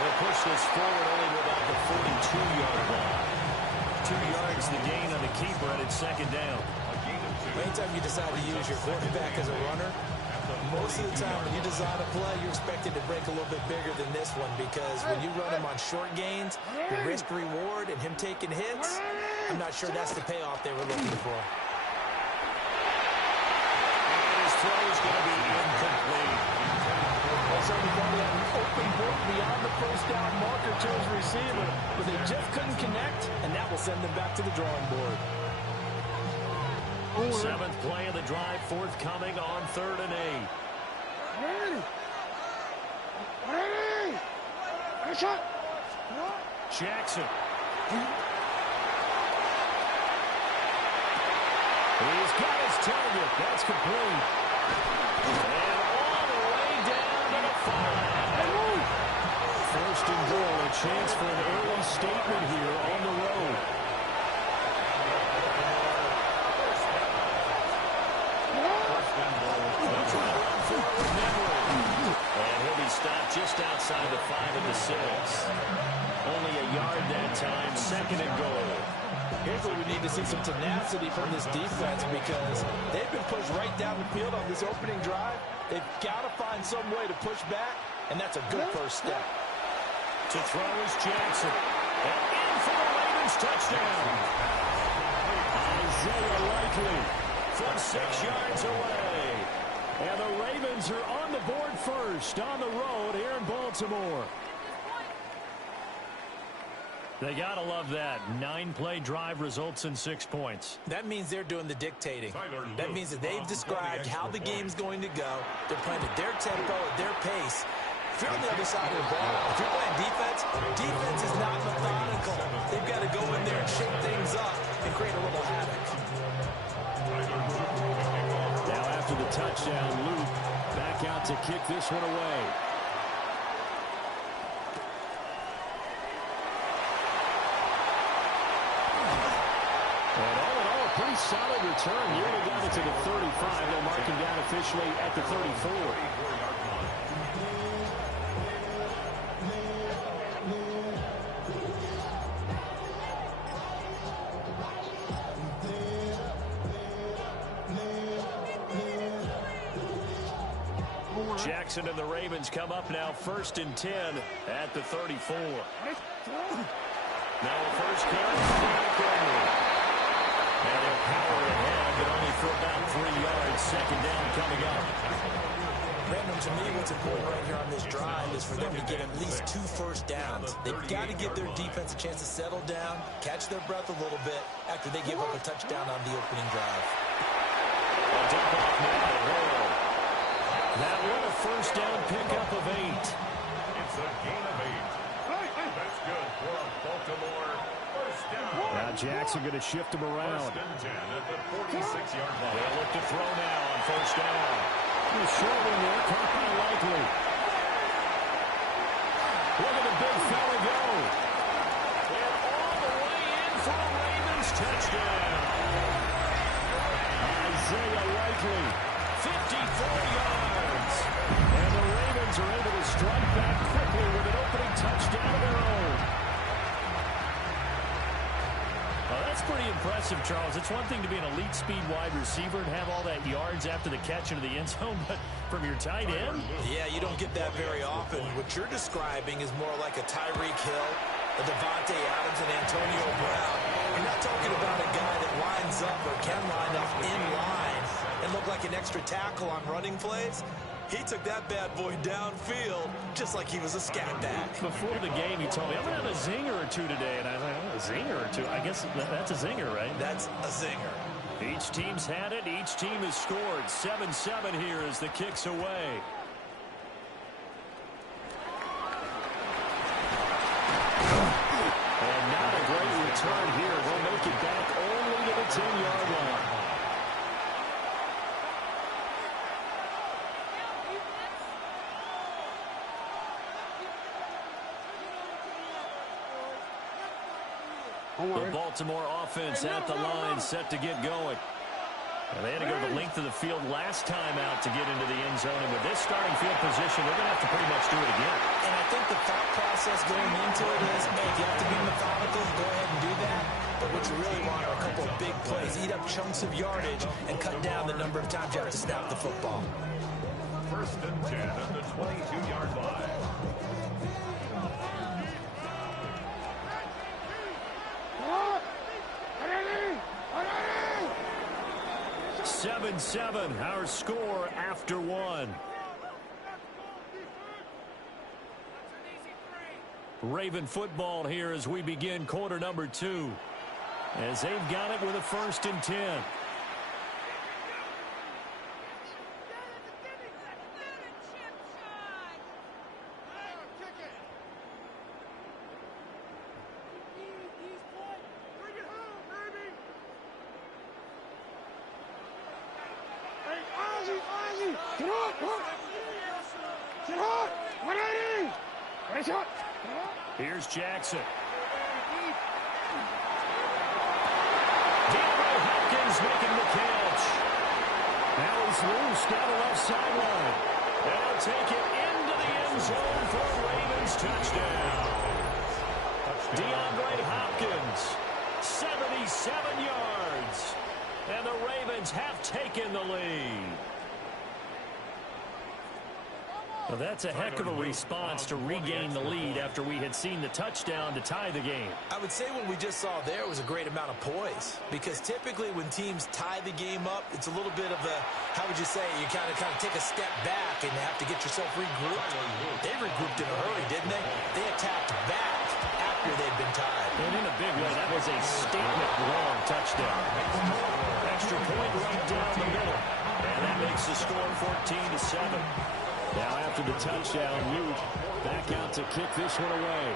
he'll push this forward only to about the 42-yard line. 2 yards the gain on the keeper at its 2nd down. Anytime you decide to use your quarterback as a runner, most of the time when you design a play, you're expected to break a little bit bigger than this one, because when you run him on short gains, the risk-reward and him taking hits, I'm not sure that's the payoff they were looking for. And his throw is going to be incomplete. So he thought he had an open book beyond the 1st down marker to his receiver, but they just couldn't connect, and that will send them back to the drawing board. 7th play of the drive forthcoming on 3rd and 8. Jackson. He's got his target. That's complete. And all the way down to the 5. 1st and goal. A chance for an early statement here on the road. And he'll be stopped just outside the 5 of the 6. Only a yard that time. 2nd and goal. Here's where we need to see some tenacity from this defense, because they've been pushed right down the field on this opening drive. They've got to find some way to push back, and that's a good first step. To throw is Jackson. And in for the Ravens touchdown. Isaiah Likely from 6 yards away. And the Ravens are on the board first on the road here in Baltimore. They got to love that. 9-play drive results in 6 points. That means they're doing the dictating. That means that they've described how the game's going to go. They're playing at their tempo, at their pace. If you're on the other side of the ball, if you're playing defense, defense is not methodical. They've got to go in there and shake things up and create a little havoc. Now after the touchdown, Luke back out to kick this one away. And all in all, a pretty solid return. Nearly got it to the 35. They'll mark him down officially at the 34. Jackson and the Ravens come up now 1st and 10 at the 34. Now a first carry. And they'll power ahead, but only for about 3 yards. 2nd down coming up. Brandon, to me, what's important right here on this drive is for them to get at least 2 first downs. They've got to give their defense a chance to settle down, catch their breath a little bit after they give up a touchdown on the opening drive. A dump off now to Hill. That one a first down pickup of 8. It's a gain of 8. That's good for a Baltimore first down. Now Jackson going to shift him around. 1st and 10 at the 46-yard line. They'll look to throw now on first down. He's short one there, caught by Likely. Look at the big fella go. And all the way in for a Ravens touchdown. Isaiah Likely, 54 yards. And the Ravens are able to strike back quickly with an opening touchdown of their own. Well, that's pretty impressive, Charles. It's one thing to be an elite speed wide receiver and have all that yards after the catch into the end zone, but from your tight end? Yeah, you don't get that very often. What you're describing is more like a Tyreek Hill, a Devontae Adams, and Antonio Brown. You're not talking about a guy that lines up or can line up in line and look like an extra tackle on running plays. He took that bad boy downfield just like he was a scat back. Before the game, he told me, I'm going to have a zinger or two today. And I was like, oh, a zinger or two? I guess that's a zinger, right? That's a zinger. Each team's had it. Each team has scored. 7-7 here as the kick's away. And not a great return here. We'll make it back only to the 10-yard line. The Baltimore offense at the line, set to get going. And they had to go the length of the field last time out to get into the end zone. And with this starting field position, they're going to have to pretty much do it again. And I think the thought process going into it is, hey, if you have to be methodical, go ahead and do that. But what you really want are a couple of big plays. Eat up chunks of yardage and cut down the number of times you have to snap the football. 1st and 10 at the 22-yard line. 7-7, our score after one. Raven football here as we begin quarter number 2. As they've got it with a 1st and 10. Here's Jackson. Hopkins making the catch. Now he's loose down the left sideline. They'll take it into the end zone for a Ravens touchdown. DeAndre Hopkins, 77 yards. And the Ravens have taken the lead. Well, that's a heck of a response to regain the lead after we had seen the touchdown to tie the game. I would say what we just saw there was a great amount of poise, because typically when teams tie the game up, it's a little bit of a, how would you say, you kind of take a step back and have to get yourself regrouped. They regrouped in a hurry, didn't they? They attacked back after they'd been tied. And in a big way, that was a statement long touchdown. Extra point right down the middle. And that makes the score 14-7. Now after the touchdown, Luke back out to kick this one away.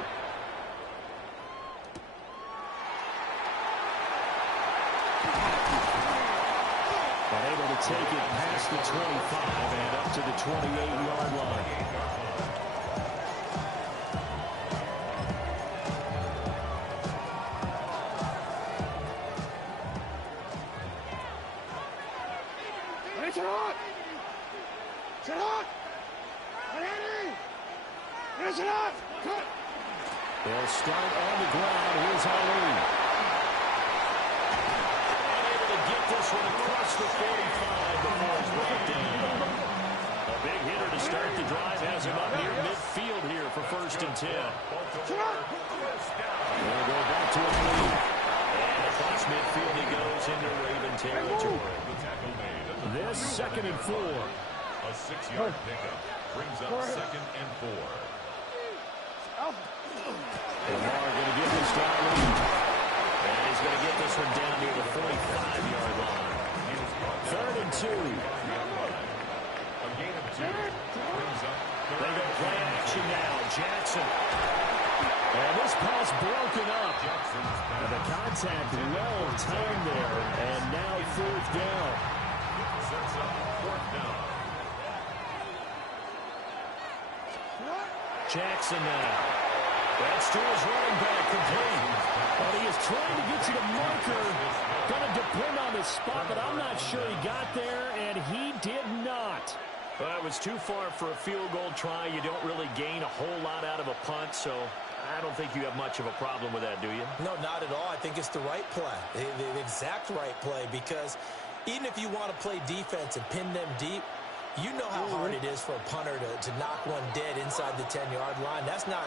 Unable to take it past the 25 and up to the 28-yard line. They'll start on the ground. Here's Na-illy. Able to get this one across the 45 before he's brought down. A big hitter to start the drive has him up near midfield here for 1st and 10. They'll go back to a lead. And across midfield he goes into Raven territory. This 2nd and 4. A 6-yard pickup brings up 2nd and 4. Lamar going to get this down. And he's going to get this one down near the 45-yard line. 3rd and 2. A gain of 2 brings up. They go play action now. Jackson. And this pass broken up. And the contact well timed there. And now 4th down. Sets up 4th down. Jackson now. That's to his running back, complete. But he is trying to get to the marker. Going to depend on the spot, but I'm not sure he got there, and he did not. Well, it was too far for a field goal try. You don't really gain a whole lot out of a punt, so I don't think you have much of a problem with that, do you? No, not at all. I think it's the right play, the exact right play, because even if you want to play defense and pin them deep, you know how hard it is for a punter to knock one dead inside the 10-yard line. That's not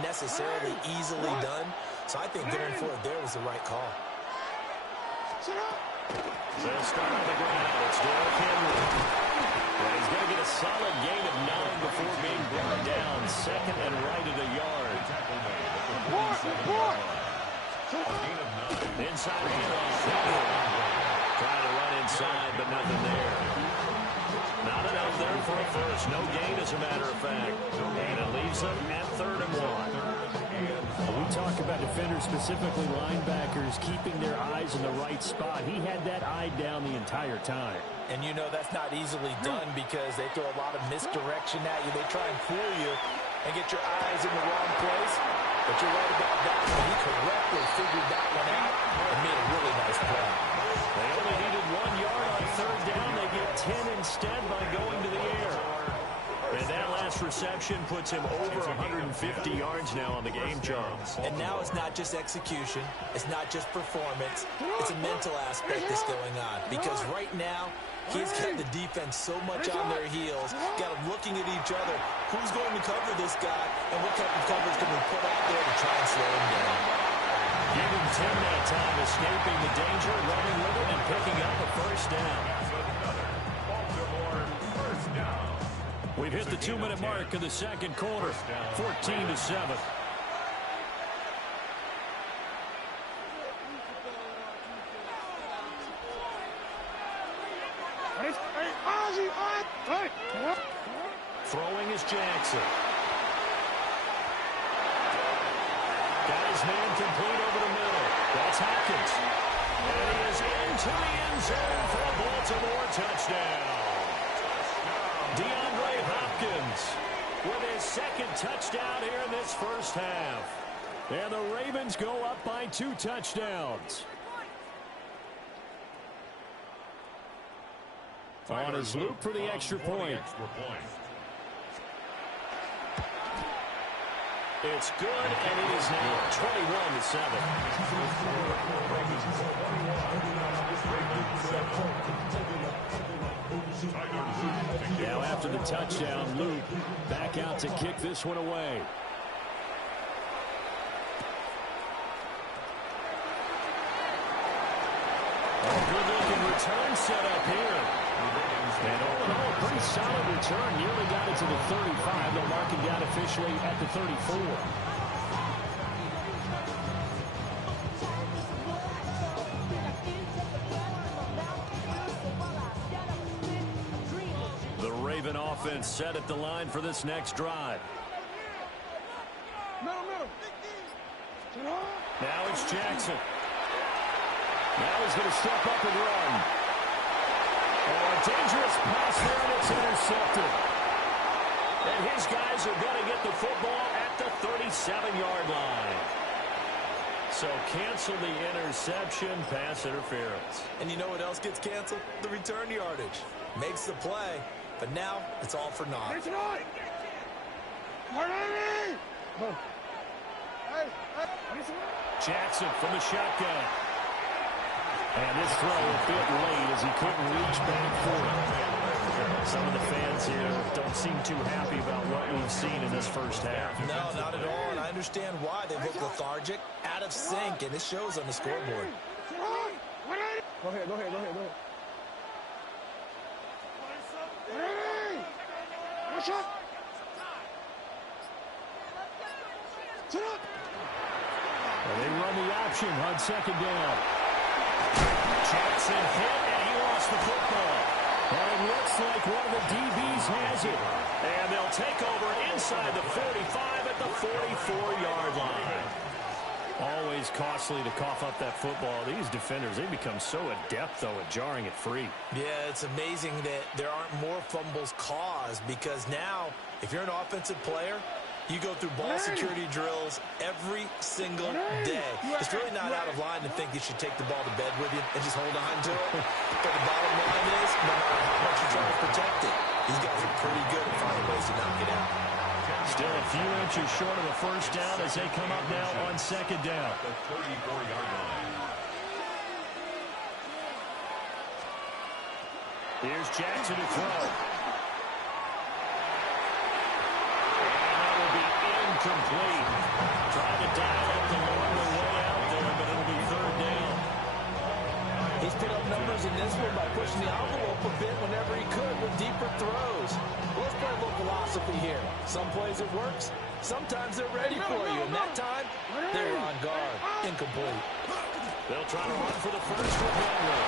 necessarily easily done. So I think going for it there was the right call. They'll start on the ground. It's Derrick Henry. And he's going to get a solid gain of 9 before being brought down. Second and right at a yard. Inside handoff. Trying to run inside, but nothing there. Not enough there for a first. No gain, as a matter of fact. And it leaves them at 3rd and 1. We talk about defenders, specifically linebackers, keeping their eyes in the right spot. He had that eye down the entire time. And you know that's not easily done because they throw a lot of misdirection at you. They try and fool you and get your eyes in the wrong place. But you're right about that one. He correctly figured that one out and made a really nice play. They only needed 1 yard on 3rd down. They get 10 instead by going to the air. And that last reception puts him over 150 yards now on the game, Charles. And now it's not just execution. It's not just performance. It's a mental aspect that's going on. Because right now, he's got the defense so much on their heels, got them looking at each other. Who's going to cover this guy, and what type of coverage can we put out there to try and slow him down? Giving Tim that time, escaping the danger, running with it, and picking up a first down. We've hit the 2-minute mark of the second quarter, 14-7. Throwing is Jackson. Got his man complete over the middle. That's Hopkins. And he is into the end zone for a Baltimore touchdown. DeAndre Hopkins with his second touchdown here in this first half. And the Ravens go up by 2 touchdowns. On his loop for the extra point. It's good, and it is now 21-7. Now after the touchdown, Luke back out to kick this one away. A good-looking return set up here. And all in all, a pretty solid return. Nearly got it to the 35. They'll mark him down officially at the 34. The Raven offense set at the line for this next drive. Now it's Jackson. Now he's going to step up and run. Oh, a dangerous pass there, and it's intercepted. And his guys are going to get the football at the 37-yard line. So cancel the interception, pass interference. And you know what else gets canceled? The return yardage. Makes the play, but now it's all for naught. Jackson from the shotgun. And this throw a bit late as he couldn't reach back for it. Some of the fans here don't seem too happy about what we've seen in this first half. No, not at all, and I understand why. They look lethargic, out of sync, and it shows on the scoreboard. Go ahead. Watch out. Well, they run the option on second down. Jackson hit, and he lost the football. But it looks like one of the DBs has it. And they'll take over inside the 45 at the 44-yard line. Always costly to cough up that football. These defenders, they become so adept, though, at jarring it free. Yeah, it's amazing that there aren't more fumbles caused because now, if you're an offensive player, you go through ball security drills every single day. It's really not out of line to think you should take the ball to bed with you and just hold on to it. But the bottom line is, no matter how much you try to protect it, these guys are pretty good at finding ways to knock it out. Still a few inches short of a first down as they come up now on second down. The 34-yard line. Here's Jackson to throw. Complete. Trying to dial up the long way out there, but it'll be third down. He's put up numbers in this one by pushing the envelope a bit whenever he could with deeper throws. Well, let's play a little philosophy here. Some plays it works. Sometimes they're ready for you. And that time, they were on guard. Incomplete. They'll try to run for the first with Henry.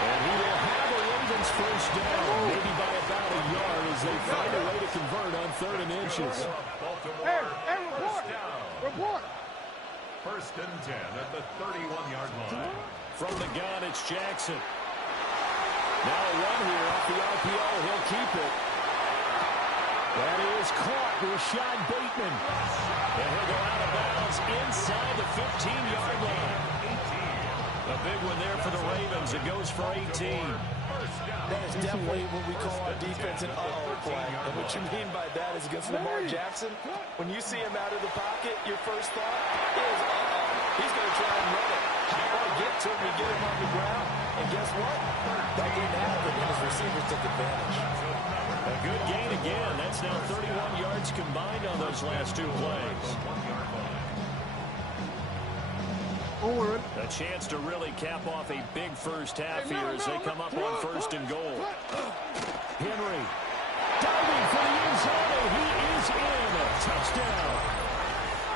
And he will have a Ravens first down, maybe by about a yard as they find a way to convert on 3rd and inches. Hey, report. First and 10 at the 31-yard line. From the gun, it's Jackson. Now a run here off the RPO. He'll keep it. That is caught. Rashad Bateman. And he'll go out of bounds inside the 15-yard line. A big one there for the Ravens. It goes for 18. That is definitely what we call our defense an uh-oh play. And what you mean by that is against Lamar Jackson, when you see him out of the pocket, your first thought is, uh-oh, he's going to try and run it. How do I get to him and get him on the ground? And guess what? That didn't happen, and his receivers took advantage. A good gain again. That's now 31 yards combined on those last 2 plays. A chance to really cap off a big first half here as they come up on 1st and goal. Henry diving for the end zone. He is in. A touchdown.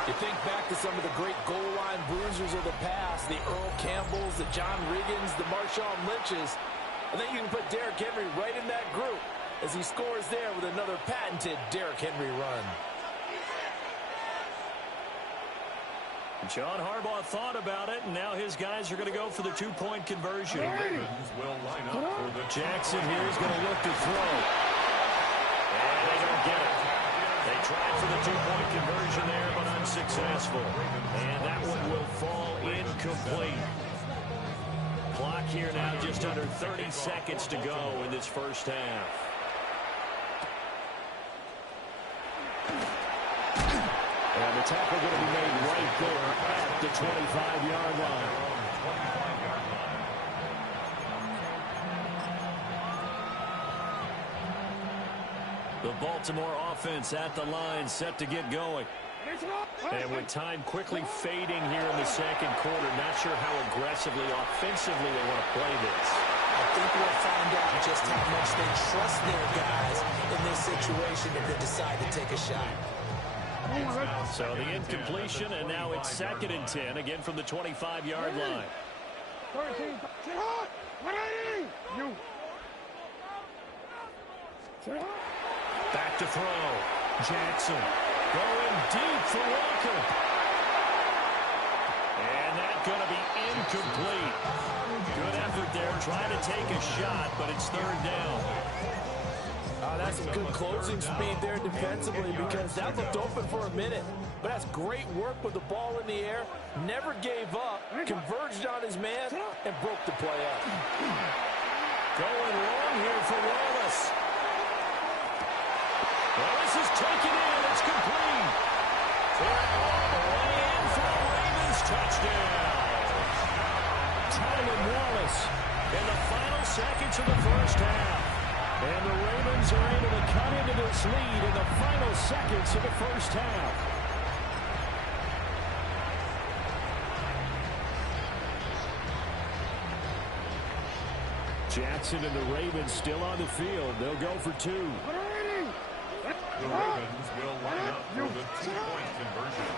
You think back to some of the great goal line bruisers of the past, the Earl Campbells, the John Riggins, the Marshawn Lynches. I think you can put Derrick Henry right in that group as he scores there with another patented Derrick Henry run. John Harbaugh thought about it, and now his guys are going to go for the 2-point conversion. Jackson here is going to look to throw. And they don't get it. They tried for the 2-point conversion there, but unsuccessful. And that one will fall incomplete. Clock here now just under 30 seconds to go in this first half. And the tackle going to be made right there at the 25-yard line. The Baltimore offense at the line, set to get going. And with time quickly fading here in the second quarter, not sure how aggressively, offensively they want to play this. I think we'll find out just how much they trust their guys in this situation if they decide to take a shot. So the incompletion, and now it's 2nd and 10, again from the 25-yard line. Back to throw. Jackson going deep for Walker. And that's going to be incomplete. Good effort there, trying to take a shot, but it's 3rd down. That's some good closing speed there defensively because that looked open for a minute. But that's great work with the ball in the air. Never gave up, converged on his man, and broke the play up. Going long here for Wallace. Wallace is taken in. It's complete. All the way in for the Ravens touchdown. Tylan Wallace in the final seconds of the first half. And the Ravens are able to cut into this lead in the final seconds of the first half. Jackson and the Ravens still on the field. They'll go for 2. The Ravens will line up for the 2-point conversion.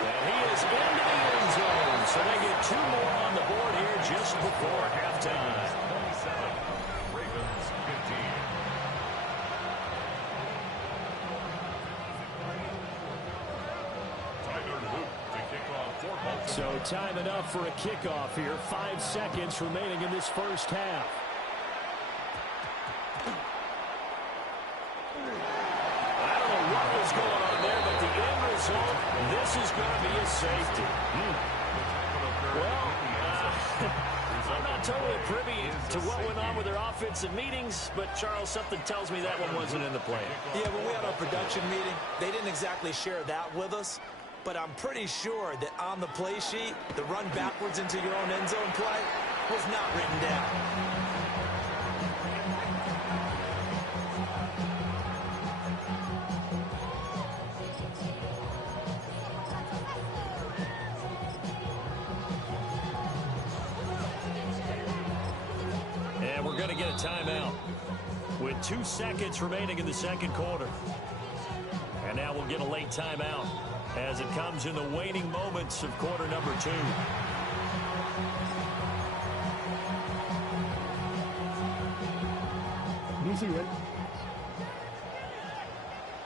And he is into the end zone. So they get 2 more on the board here just before halftime. 27, Ravens 15. So time enough for a kickoff here. 5 seconds remaining in this first half. I don't know what was going on there, but the end result, this is going to be a safety. Well, I'm not totally privy to what went on with their offensive meetings, but Charles, something tells me that one wasn't in the plan. Yeah, when we had our production meeting, they didn't exactly share that with us. But I'm pretty sure that on the play sheet, the run backwards into your own end zone play was not written down. And we're going to get a timeout with 2 seconds remaining in the second quarter. And now we'll get a late timeout as it comes in the waning moments of quarter number 2. Easy, Ed.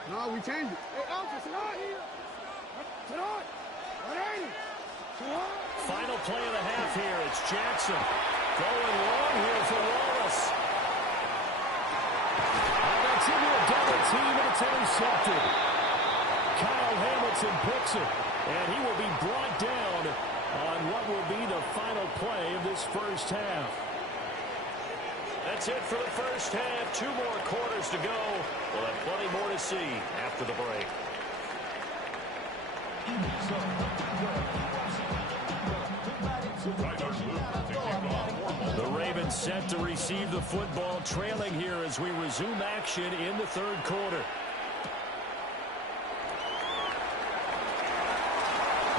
No, we changed it. Hey, Alpha, tonight. Tonight. Final play of the half here. It's Jackson going long here for Wallace. And that's into a double team, and it's intercepted. Kyle Hamilton picks it, and he will be brought down on what will be the final play of this first half. That's it for the first half. 2 more quarters to go. We'll have plenty more to see after the break. The Ravens set to receive the football, trailing here as we resume action in the third quarter.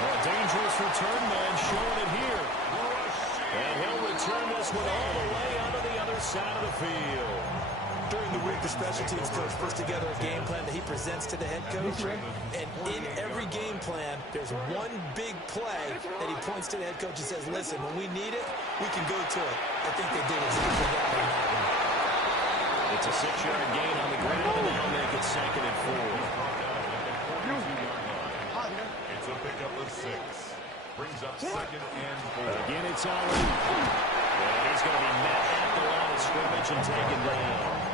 A dangerous return man showing it here. And he'll return this one all the way onto the other side of the field. During the week, the special teams coach puts together a game plan that he presents to the head coach. And in every game plan, there's one big play that he points to the head coach and says, listen, when we need it, we can go to it. I think they did exactly that on that one. It's a 6-yard gain on the ground, and they'll make it 2nd and 4. It's a pickup of 6. Brings up 2nd and 4. Again, it's Ali. And he's going to be met at the line of scrimmage and taken down.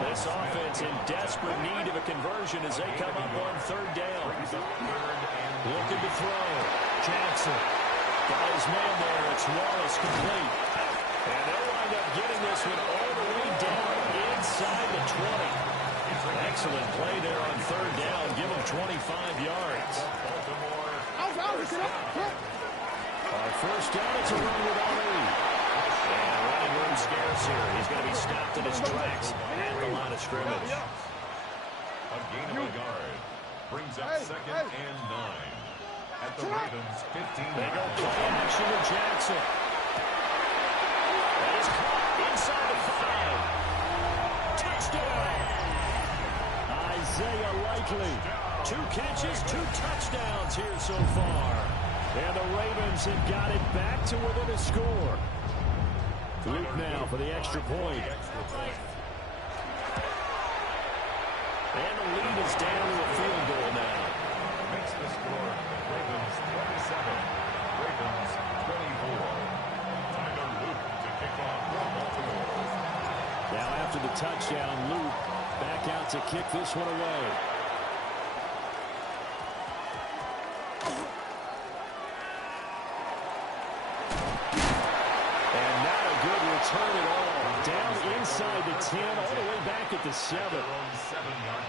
This offense in desperate need of a conversion as they come up on 3rd down. Looking to throw. Jackson. Got his man there. It's Wallace complete. And they'll wind up getting this one all the way down inside the 20. Excellent play there on 3rd down. Give him 25 yards. Our first down, it's a run with Ali. And running room scarce here. He's going to be stopped in his tracks at the line of scrimmage. A gain of a yard. Brings up 2nd and 9. At the Ravens' 15. They go play action to Jackson. That is caught inside the 5. Touchdown. Isaiah Likely. 2 catches, 2 touchdowns here so far. And the Ravens have got it back to within a score. Luke now for the extra point. And the lead is down to a field goal now. Makes the score Ravens 27, Ravens 24. Tyler Luke to kick off for Baltimore. Now after the touchdown, Luke back out to kick this one away. Turn it all down inside the 10, all the way back at the 7. Their own 7-yard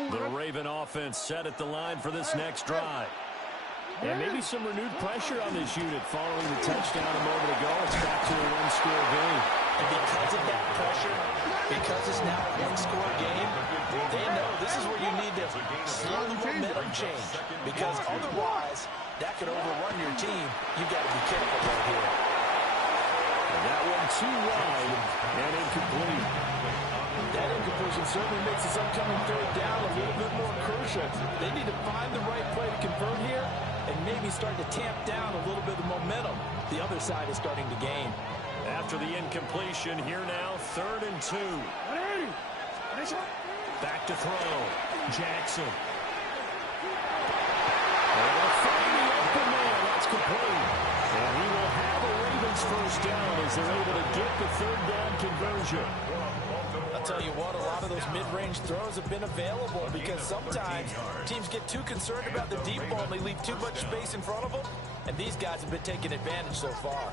line. The Raven offense set at the line for this next drive. And maybe some renewed pressure on this unit following the touchdown a moment ago. It's back to a 1-score game. And because of that pressure, because it's now a 1-score game, they know this is where you need to slow the momentum change. Because otherwise, that could overrun your team. You've got to be careful right here. And that one too wide and incomplete. That incompletion certainly makes this upcoming 3rd down a little bit more crucial. They need to find the right play to convert here and maybe start to tamp down a little bit of momentum. The other side is starting to gain. After the incompletion, here now, 3rd and 2. Back to throw. Jackson. Able to find the open man. That's complete. And he will have a Ravens first down as they're able to get the 3rd down conversion. I'll tell you what, a lot of those mid-range throws have been available because sometimes teams get too concerned about the deep ball and they leave too much space in front of them, and these guys have been taking advantage so far.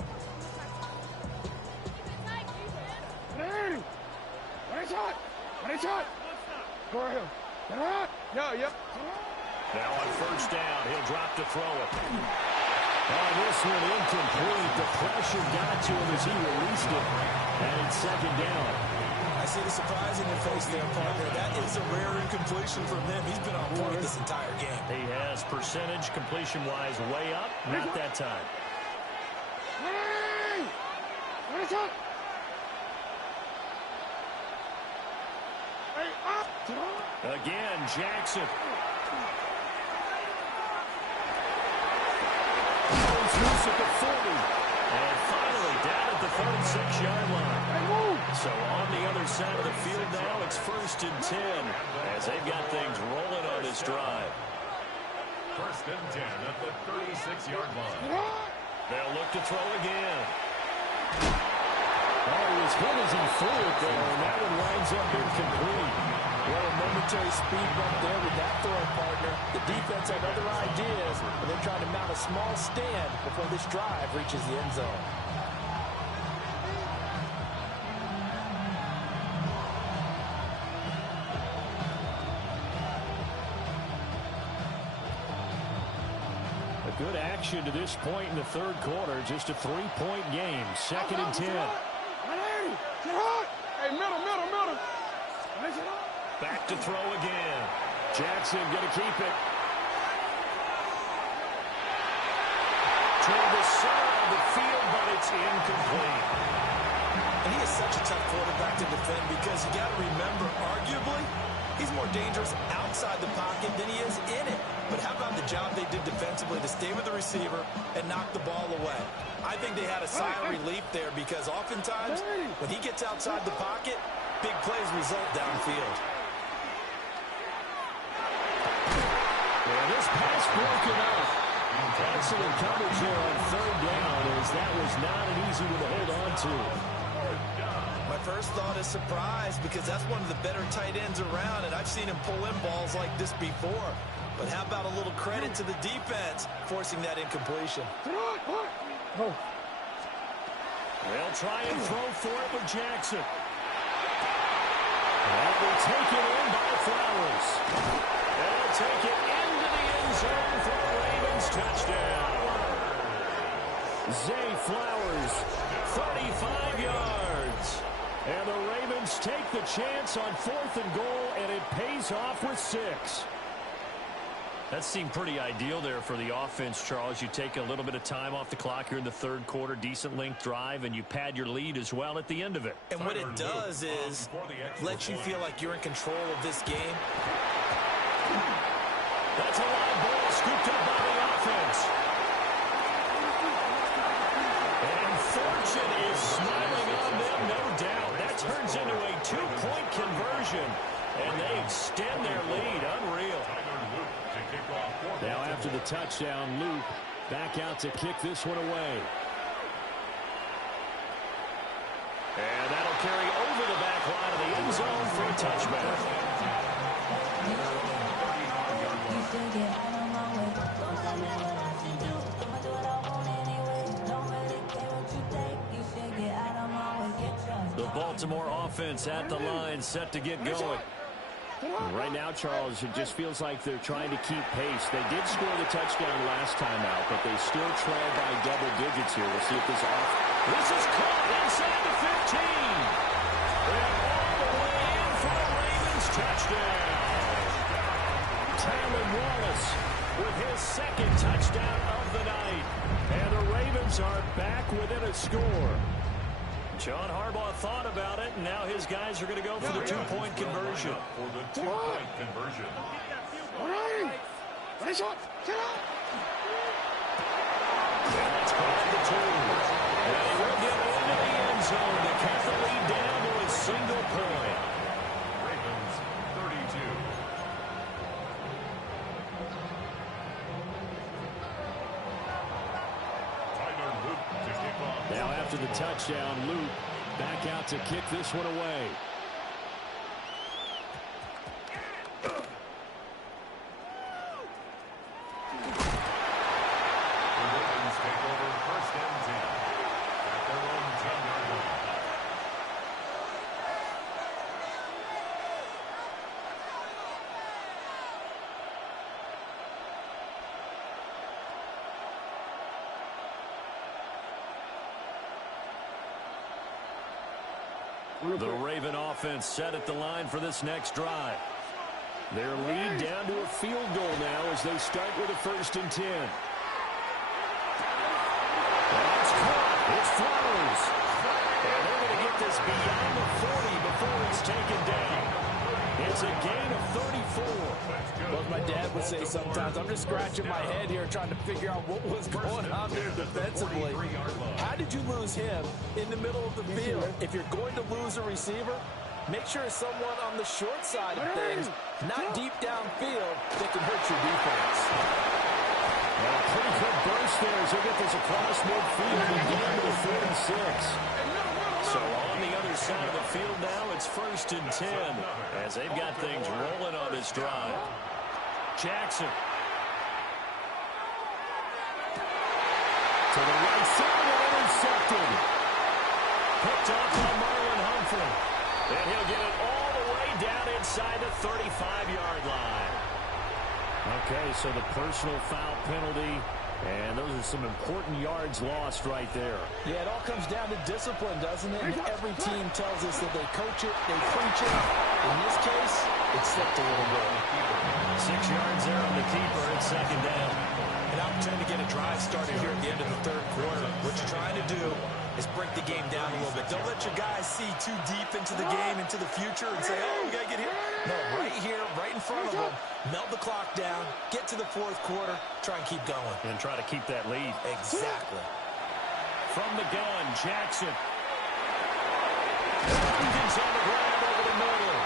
Now on first down, he'll drop to throw it. Oh, this one incomplete. The pressure got to him as he released it. And it's 2nd down. I see the surprise in your face there, partner. That is a rare incompletion from him. He's been on point this entire game. He has percentage completion-wise way up. Not that time. Hey! What is up? Hey, up! Again, Jackson. Goes loose at the 40. And finally down at the 36-yard line. So on the other side of the field now, it's 1st and 10 as they've got things rolling on this drive. 1st and 10 at the 36-yard line. They'll look to throw again. Oh, he was hit as he threw it there, and that one winds up incomplete. Well, a momentary speed bump there with that throw, partner. The defense had other ideas, and they're trying to mount a small stand before this drive reaches the end zone. Good action to this point in the third quarter. Just a 3-point game. 2nd and 10. Hey, middle. Back to throw again. Jackson going to keep it. To the center of the field, but it's incomplete. And he is such a tough quarterback to defend because you got to remember, arguably, he's more dangerous outside the pocket than he is in it. But how about the job they did defensively to stay with the receiver and knock the ball away? I think they had a sigh of relief there because oftentimes when he gets outside the pocket, big plays result downfield. Yeah, this pass broken up. Excellent coverage here on 3rd down as that was not an easy one to hold on to. My first thought is surprise because that's one of the better tight ends around, and I've seen him pull in balls like this before. But how about a little credit to the defense forcing that incompletion? They'll try and throw for it with Jackson. And they'll take it in by Flowers. They'll take it into the end zone for the Ravens touchdown. Zay Flowers, 35 yards. And the Ravens take the chance on 4th and goal, and it pays off with 6. That seemed pretty ideal there for the offense, Charles. You take a little bit of time off the clock here in the third quarter, decent length drive, and you pad your lead as well at the end of it. And what it does is let you feel like you're in control of this game. That's a live ball scooped up by the offense. And fortune is smiling on them, no doubt. That turns into a 2-point conversion, and they extend their lead. Unreal. Now after the touchdown, Luke back out to kick this one away. And that'll carry over the back line of the end zone for a touchback. The Baltimore offense at the line, set to get going. Right now, Charles, it just feels like they're trying to keep pace. They did score the touchdown last time out, but they still trail by double digits here. We'll see if this off. This is caught inside the 15. And all the way in for the Ravens touchdown. Tyler Wallace With his 2nd touchdown of the night. And the Ravens are back within a score. John Harbaugh thought about it, and now his guys are going to go for the 2-point conversion. For the 2-point conversion. All right. Raise up. Get up. That's caught at the 2. And they will get into the end zone to cut the lead down to a single point. Ravens 32. Tyler Luke to kick off. Now after the touchdown, Luke back out to kick this one away. The Ravens take over 1st and 10 at their own 10-yard line. The Raven offense set at the line for this next drive. Their lead down to a field goal now as they start with a 1st and 10. That's caught. It's Flowers. And they're going to get this beyond the 40 before it's taken down. It's a gain of 34. Well, as my dad would say sometimes, I'm just scratching my head here trying to figure out what was going on there defensively. How did you lose him in the middle of the field? If you're going to lose a receiver, make sure it's someone on the short side of things, not deep downfield, that can hurt your defense. Well, a pretty good burst there as they get this across midfield and down to the 46. So on the other side of the field now, it's 1st and 10 as they've got things rolling on this drive. Jackson. To the right side and intercepted. Picked off by Marlon Humphrey. And he'll get it all the way down inside the 35-yard line. Okay, so the personal foul penalty. And those are some important yards lost right there. Yeah, it all comes down to discipline, doesn't it? And every team tells us that they coach it, they preach it. In this case, it slipped a little bit. 6 yards there on the keeper. It's 2nd down. An opportunity to get a drive started here at the end of the 3rd quarter. What you're trying to do is break the game down a little bit. Don't let your guys see too deep into the game, into the future, and say, oh, we got to get here. No, right here, right in front of them. Melt the clock down, get to the 4th quarter, try and keep going. And try to keep that lead. Exactly. From the gun, Jackson. He's on the ground over the middle.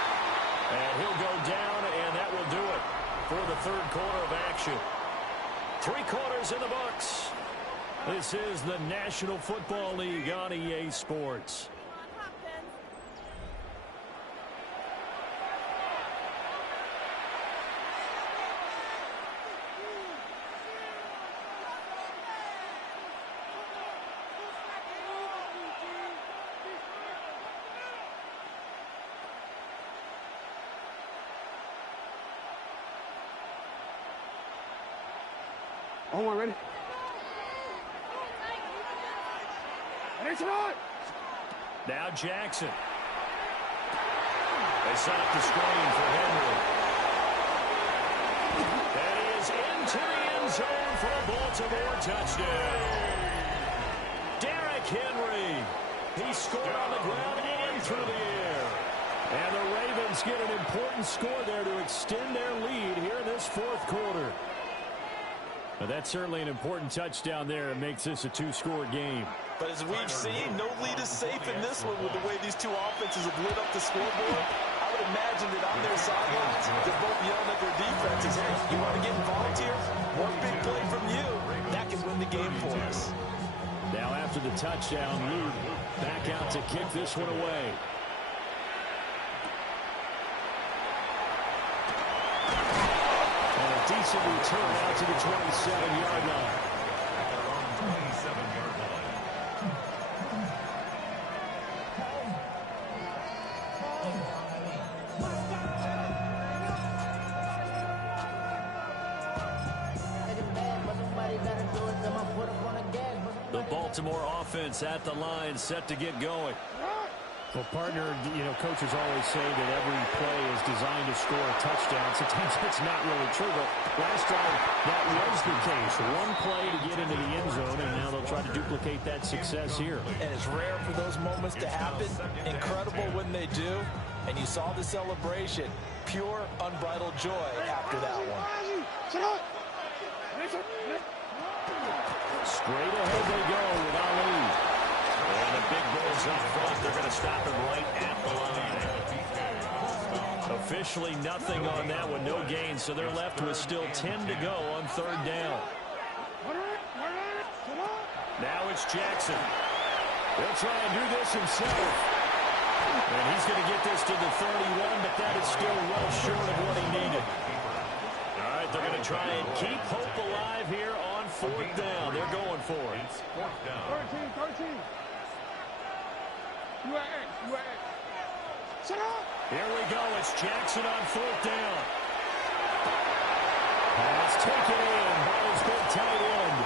And he'll go down, and that will do it for the 3rd quarter of action. 3 quarters in the books. This is the National Football League on EA Sports. Hold on, ready? Now Jackson. They set up the screen for Henry. And he is into the end zone for a Baltimore touchdown. Derrick Henry. He scored on the ground and through the air. And the Ravens get an important score there to extend their lead here in this 4th quarter. Well, that's certainly an important touchdown there. It makes this a 2-score game. But as we've seen, no lead is safe in this one with the way these two offenses have lit up the scoreboard. I would imagine that on their sidelines, they're both yelling at their defenses, hey, you want to get involved here? One big play from you, that can win the game for us. Now after the touchdown, Luke back out to kick this one away. And a decent return out to the 27-yard line. 27-yard line. The Baltimore offense at the line, set to get going. Well, partner, coaches always say that every play is designed to score a touchdown. Sometimes it's not really true, but last drive, that was the case. One play to get into the end zone, and now they'll try to duplicate that success here. And it's rare for those moments to happen. Incredible when they do. And you saw the celebration. Pure, unbridled joy after that one. Straight ahead they go with Ali. And the big boys up front, they're going to stop him right at the line. Officially nothing on that one, no gain, so they're left with still 10 to go on 3rd down. Now it's Jackson. He'll try and do this himself. And he's going to get this to the 31, but that is still well short of what he needed. All right, they're going to try and keep hope alive here on 4th down. They're going for it. 13. Here we go. It's Jackson on 4th down. Pass taken in by his big tight end.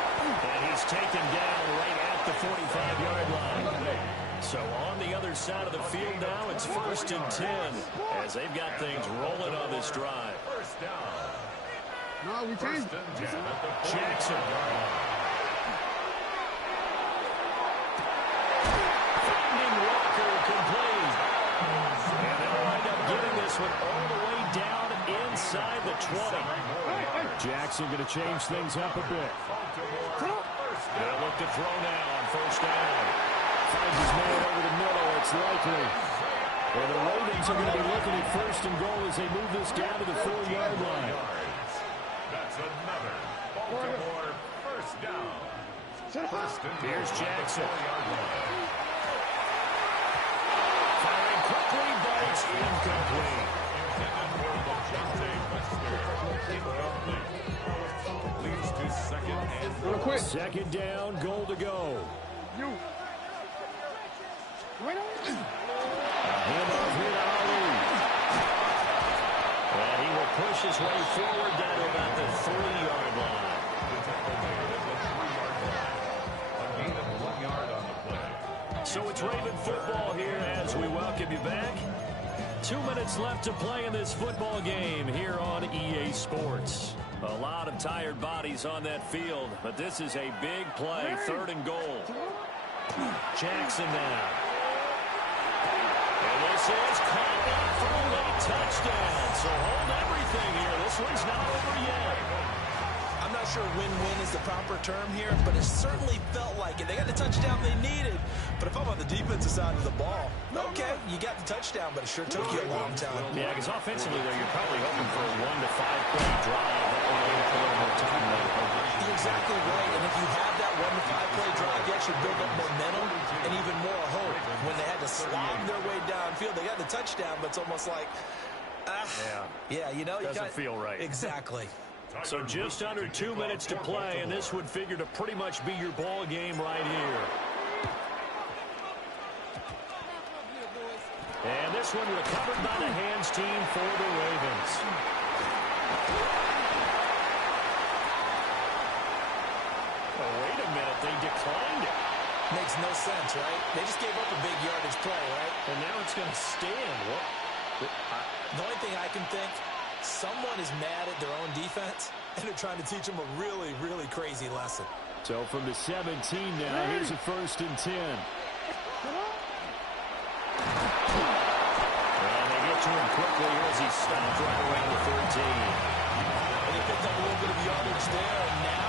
And he's taken down right at the 45-yard line. So on the other side of the field now, first and 10 as they've got things rolling on this drive. First down. No, we changed. Jackson. Finding Walker complete. And they'll wind up getting this one all the way down inside the 20. Jackson going to change things up a bit. They'll look to throw now on first down. Finds his man over the middle. It's likely. Well, the Ravens are going to be looking at first and goal as they move this down to the 4-yard line. That's another Baltimore first down. Here's Jackson. Firing quickly, but it's incomplete. Leads to second and Real quick. Second down, goal to go. You. Wait on. Handoff here to Na-illy. And he will push his way forward down to about the 3-yard line. a gain of 1 yard on the play. So it's Raven football here as we welcome you back. 2 minutes left to play in this football game here on EA Sports. A lot of tired bodies on that field, but this is a big play, 3rd and goal. Jackson now. And this is caught up for a late touchdown. So hold everything here. This one's not over yet. I'm not sure win-win is the proper term here, but it certainly felt like it. They got the touchdown they needed. But if I'm on the defensive side of the ball, okay, you got the touchdown, but it sure took you a long time. Yeah, because offensively, though, you're probably hoping for a 1 to 5 play drive. That will make a little more time. You're exactly right. And if you have that 1 to 5 play drive, you actually build up momentum and even more hope. When they had to slog their way downfield, they got the touchdown, but it's almost like, yeah, you know, Doesn't feel right. Exactly. So just under 2 minutes to play, and this would figure to pretty much be your ball game right here. And this one recovered by the hands team for the Ravens. Oh, wait a minute. They declined it. Makes no sense, right? They just gave up a big yardage play, right? And now it's going to stand. What? The only thing I can think, someone is mad at their own defense, and they're trying to teach them a really, really crazy lesson. So from the 17 now, here's a 1st and 10. And they get to him quickly here as he stopped right around the 13. And they picked up a little bit of yardage there, and now,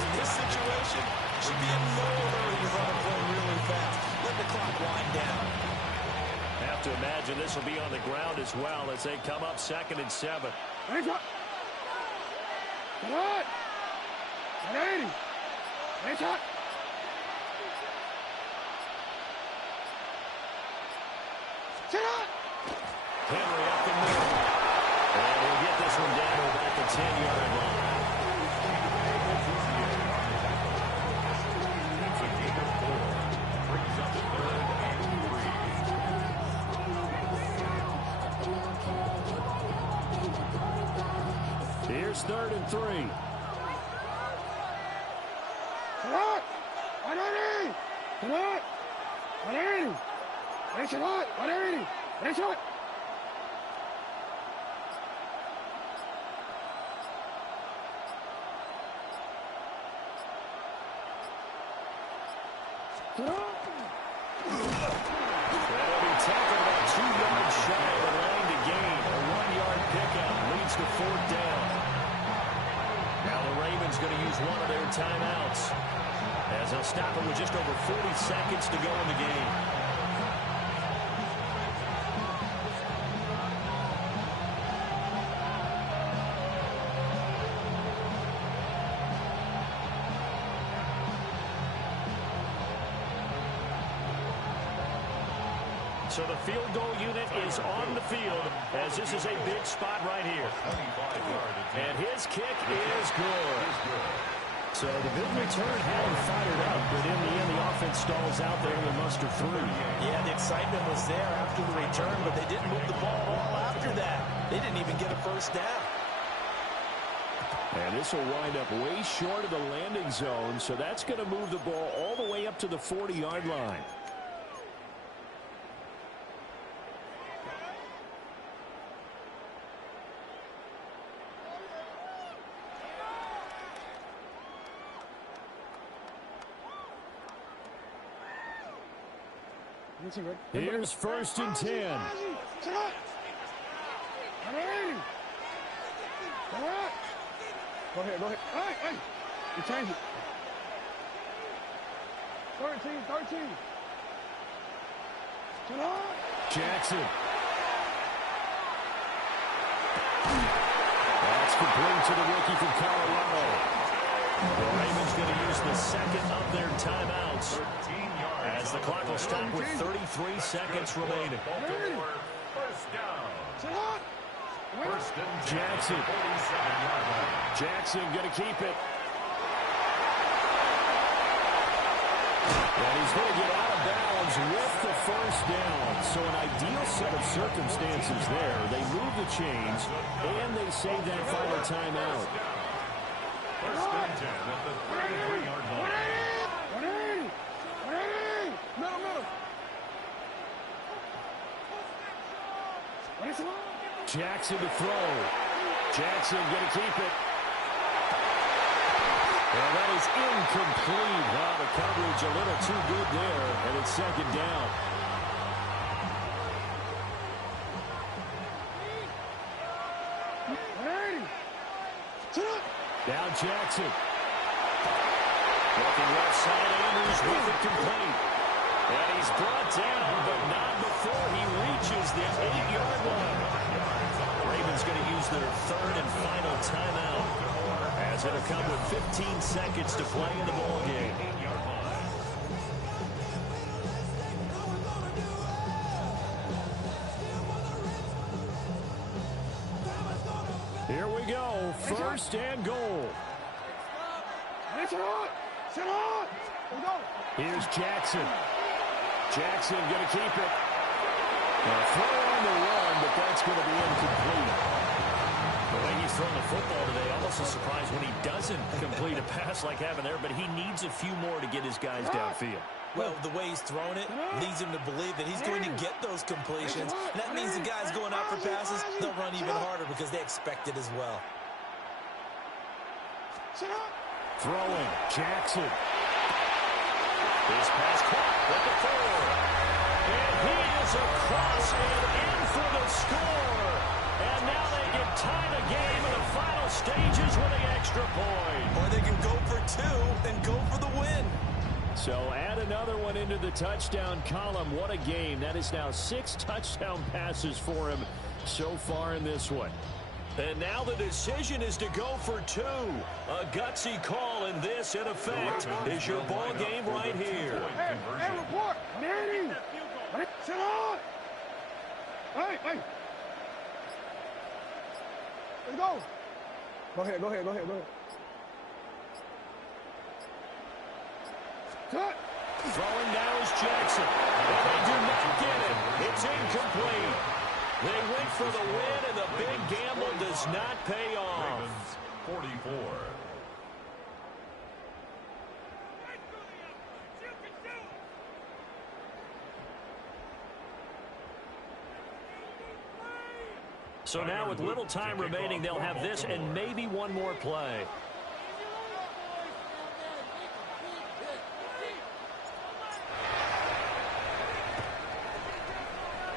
in this situation, should be in no hurry to run a play really fast. Let the clock wind down. Have to imagine this will be on the ground as well as they come up 2nd and 7. Hands up. Come on. 180. Hands up. Sit up. Henry up the middle. And we'll get this one down to about the 10-yard line. It's a gain of 4. Brings up 3rd and 3. Here's 3rd and 3. Sit up. 180. Sit up. 180. Hey, sit up. 180. Hey, sit up. That'll be tackled about 2 yards shy of the line to gain. A 1-yard pickup leads to 4th down. Now the Ravens going to use one of their timeouts as they'll stop it with just over 40 seconds to go in the game. So the field goal unit is on the field as this is a big spot right here. And his kick is good. So the good return had him fired up, but in the end the offense stalls out there and muster through. Yeah, the excitement was there after the return, but they didn't move the ball at all after that. They didn't even get a first down. And this will wind up way short of the landing zone, so that's going to move the ball all the way up to the 40-yard line. Here's 1st and 10. Sit up. 180. Go ahead. Hey. You change it. 13. Sit up. Jackson. That's complete to the rookie from Colorado. The Ravens going to use the second of their timeouts as the clock will stop with 33 seconds remaining. First down. Sit up. First and 10. Jackson. Jackson going to keep it. And he's going to get out of bounds with the first down. So an ideal set of circumstances there. They move the chains, and they save that final timeout. First and 10 at the 33-yard line. 180. Middle. Jackson to throw. Jackson going to keep it. And that is incomplete. Wow, the coverage a little too good there, and it's second down. Down Jackson. Looking left side, Andrews with it complete. And he's brought down, but not before he reaches the 8-yard line. Ravens going to use their third and final timeout, as it'll come with 15 seconds to play in the ballgame. Here we go, first and goal. Here's Jackson. Jackson going to keep it. A throw on the run, but that's going to be incomplete. The way he's throwing the football today, almost a surprise when he doesn't complete a pass like having there, but he needs a few more to get his guys downfield. Well, the way he's throwing it leads him to believe that he's going to get those completions. And that means the guys going out for passes, they'll run even harder because they expect it as well. Throwing, Jackson. His pass caught with the 4. And he is across and in for the score. And now they can tie the game in the final stages with an extra point. Or they can go for 2 and go for the win. So add another one into the touchdown column. What a game. That is now 6 touchdown passes for him so far in this one. And now the decision is to go for 2. A gutsy call, and this, in effect, is your ball game right here. Hey, report. 180. Sit on. Hey. Let's go. Go ahead. Cut. Throwing now is Jackson. And they do not get it. It's incomplete. They went for the win, and the big gamble does not pay off. Ravens, 44. So now with little time remaining, they'll have this and maybe one more play.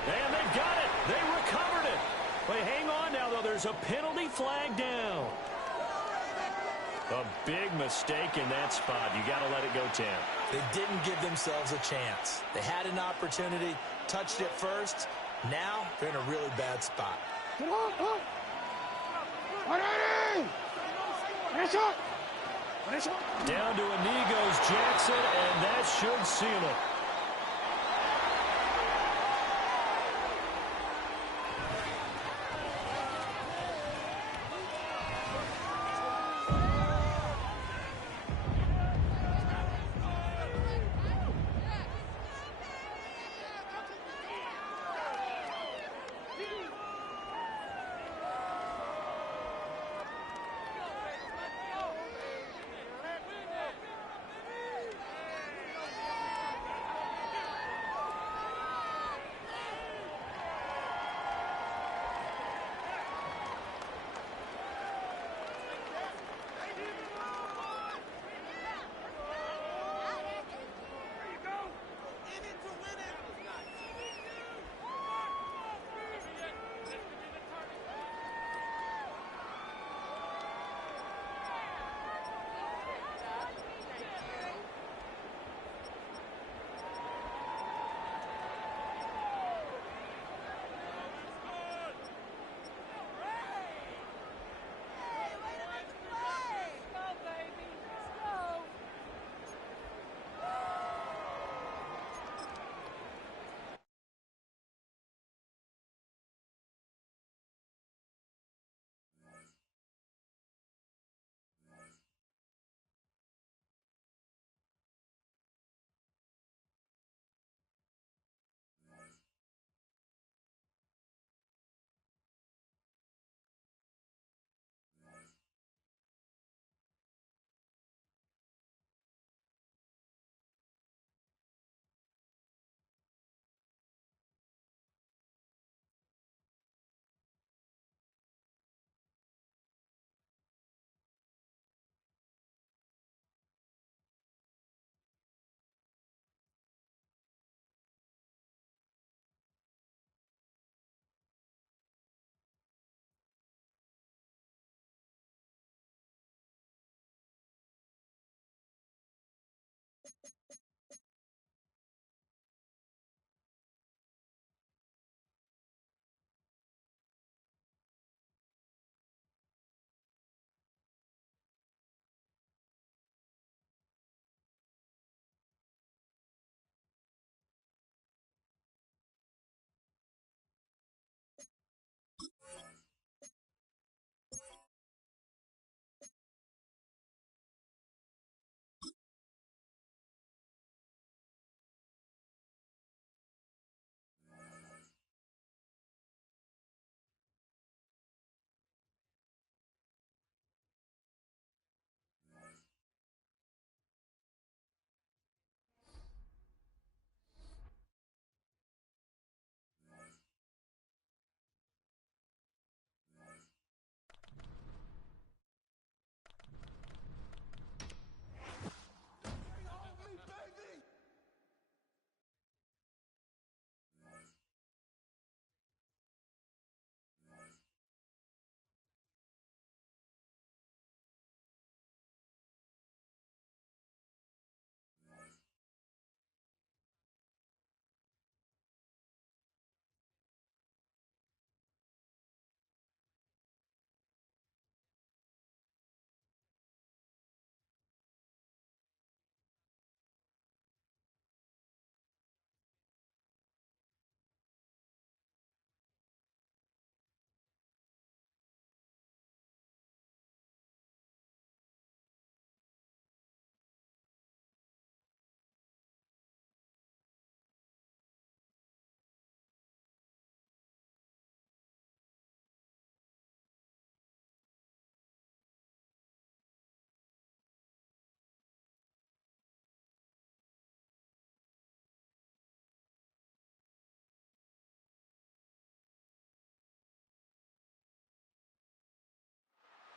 And they've got it. They recovered it. Wait, hang on now, though. There's a penalty flag down. A big mistake in that spot. You got to let it go, Tam. They didn't give themselves a chance. They had an opportunity, touched it first. Now they're in a really bad spot. Get on. 180. Down to a knee goes Jackson, and that should seal it.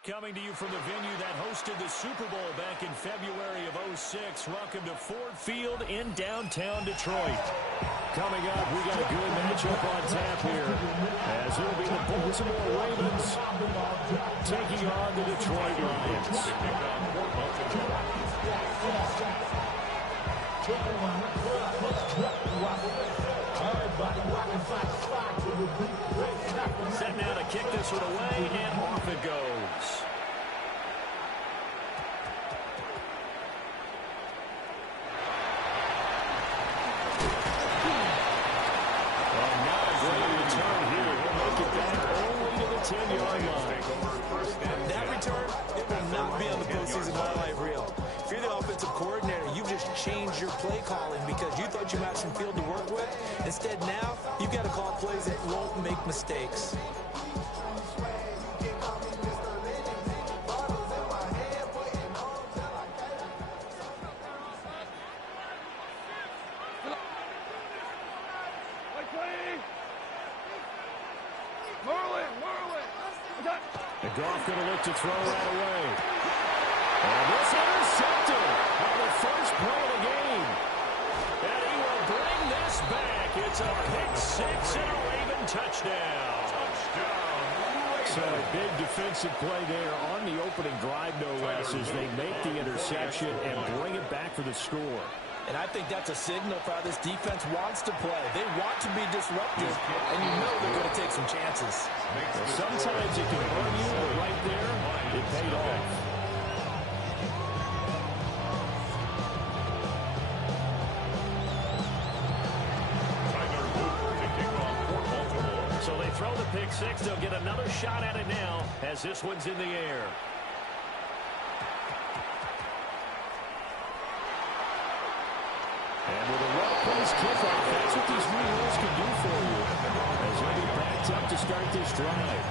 Coming to you from the venue that hosted the Super Bowl back in February of '06. Welcome to Ford Field in downtown Detroit. Coming up, we got a good matchup on tap here, as it'll be the Baltimore Ravens taking on the Detroit Lions. Set now to kick this one away, and off it goes. And not a great return here. We'll make it back only to the 10-yard line. That return, it will not be on the postseason highlight reel. If you're the offensive coordinator, you've just changed your play calling because you thought you had some field to work with. Instead, now, you've got to call plays that won't make mistakes. And Goff going to look to throw right away. And this intercepted on the first play of the game. And he will bring this back. It's a pick six and a Raven touchdown. So a big defensive play there on the opening drive, no less, as they make the interception and bring it back for the score. And I think that's a signal for how this defense wants to play. They want to be disruptive, and you know they're going to take some chances. Well, sometimes it can hurt you, but right there, it paid off. So they throw the pick six. They'll get another shot at it now as this one's in the air. And with a well-placed kickoff, that's what these new rules can do for you as they get backed up to start this drive.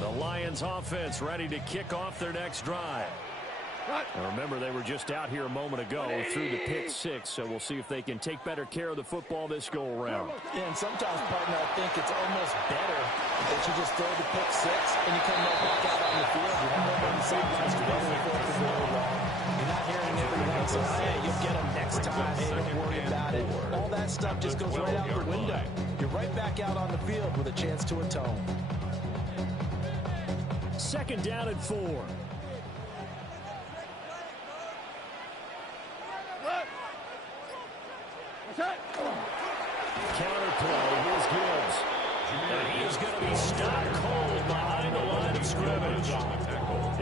The Lions offense ready to kick off their next drive. Now remember, they were just out here a moment ago through the pick six, so we'll see if they can take better care of the football this go-around. Yeah, and sometimes, partner, I think it's almost better that you just throw the pick six and you come right back out on the field. You're not over on the sidelines to run the fourth and goal wrong. You're not hearing everyone say, hey, you'll get them next time. Hey, don't worry about it. All that stuff just goes right out the window. You're right back out on the field with a chance to atone. Second down and 4. Counter play, here's Gibbs. And he is going to be stopped cold behind the line of scrimmage.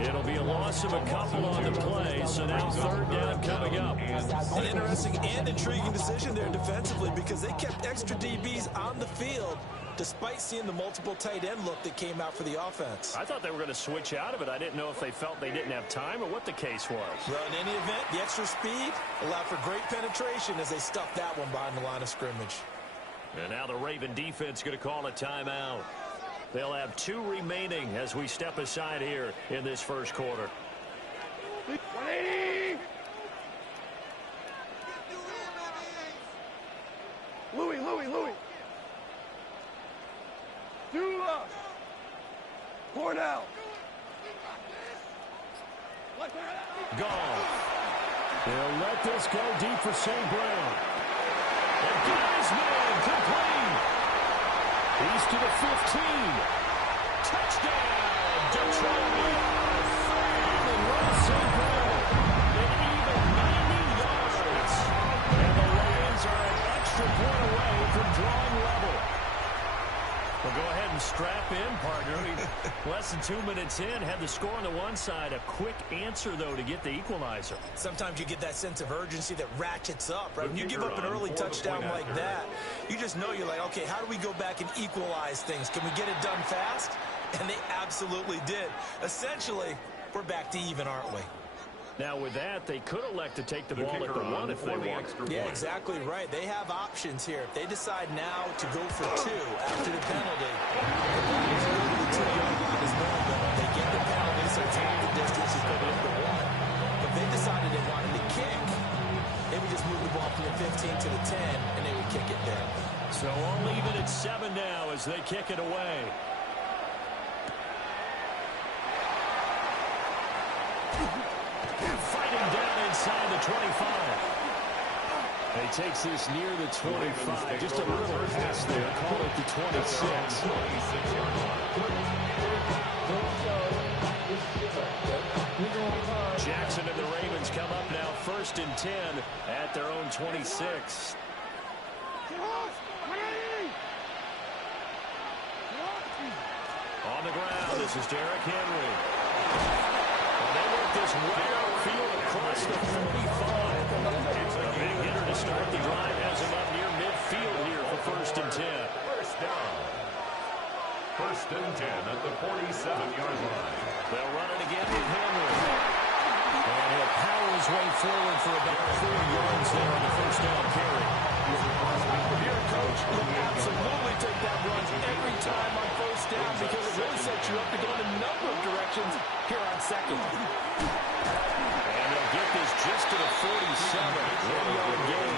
It'll be a loss of a couple on the play, so now third down coming up. An interesting and intriguing decision there defensively because they kept extra DBs on the field despite seeing the multiple tight end look that came out for the offense. I thought they were going to switch out of it. I didn't know if they felt they didn't have time or what the case was. Well, in any event, the extra speed allowed for great penetration as they stuffed that one behind the line of scrimmage. And now the Raven defense going to call a timeout. They'll have 2 remaining as we step aside here in this first quarter. Louis. Dula. Cornell. Gone. They'll let this go deep for St. Brown. And got his man complete. He's to the 15. Touchdown, Detroit. And Ross St. Brown. An even 90 yards. And the Lions are an extra point away from drawing level. Well, go ahead and strap in, partner. Less than 2 minutes in, had the score on the one side. A quick answer, though, to get the equalizer. Sometimes you get that sense of urgency that ratchets up, right? When you give up an early touchdown like that, you just know you're like, okay, how do we go back and equalize things? Can we get it done fast? And they absolutely did. Essentially, we're back to even, aren't we? Now, with that, they could elect to take the ball at the 1 if they want. Yeah, exactly right. They have options here. If they decide now to go for 2 after the penalty, if they go to the 2-yard line is normal. They get the penalty, so it's half the distance you put it into 1. If they decided they wanted to kick, it maybe just move the ball from the 15 to the 10, and they would kick it there. So all even at 7 now as they kick it away. Fighting down inside the 25. He takes this near the 25. Just a little pass there. Call it the 26. Jackson and the Ravens come up now 1st and 10 at their own 26. On the ground, this is Derrick Henry. And they work this right outfield across the 45. A big hitter to start the drive has him up near midfield here for 1st and 10. First down. 1st and 10 at the 47-yard line. They'll run it again with Henry. And he'll power his way forward for about 4 yards there on the 1st down carry. Here, Coach, you'll absolutely take that run every time on 1st down because it really sets you up to go in a number of directions here on 2nd. And they'll get this just to the 47. 1-yard gain.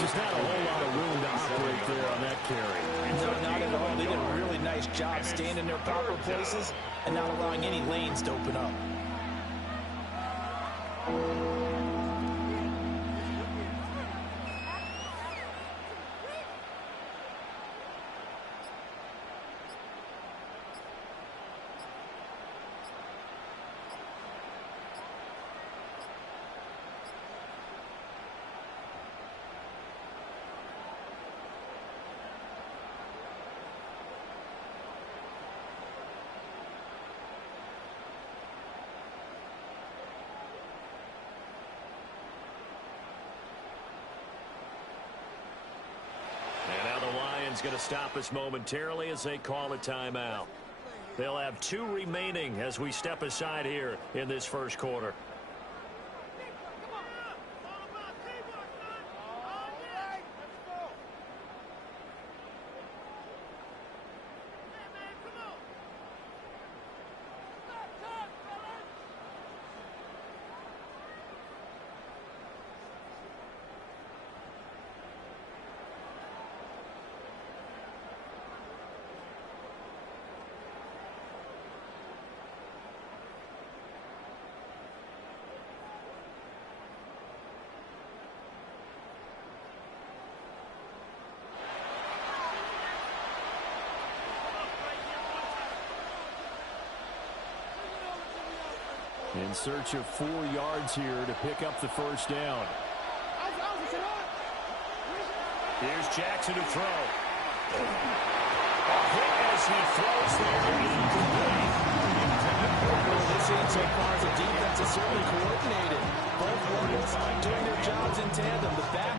Just not a whole lot of room to operate there on that carry. No, not at all. They did a really nice job staying in their proper places and not allowing any lanes to open up. Going to stop us momentarily as they call a timeout. They'll have 2 remaining as we step aside here in this 1st quarter. In search of 4 yards here to pick up the 1st down. Here's Jackson to throw. A hit as he throws there. Incomplete. What we've seen so far as the defense is certainly coordinated. Both lines doing their jobs in tandem. The back.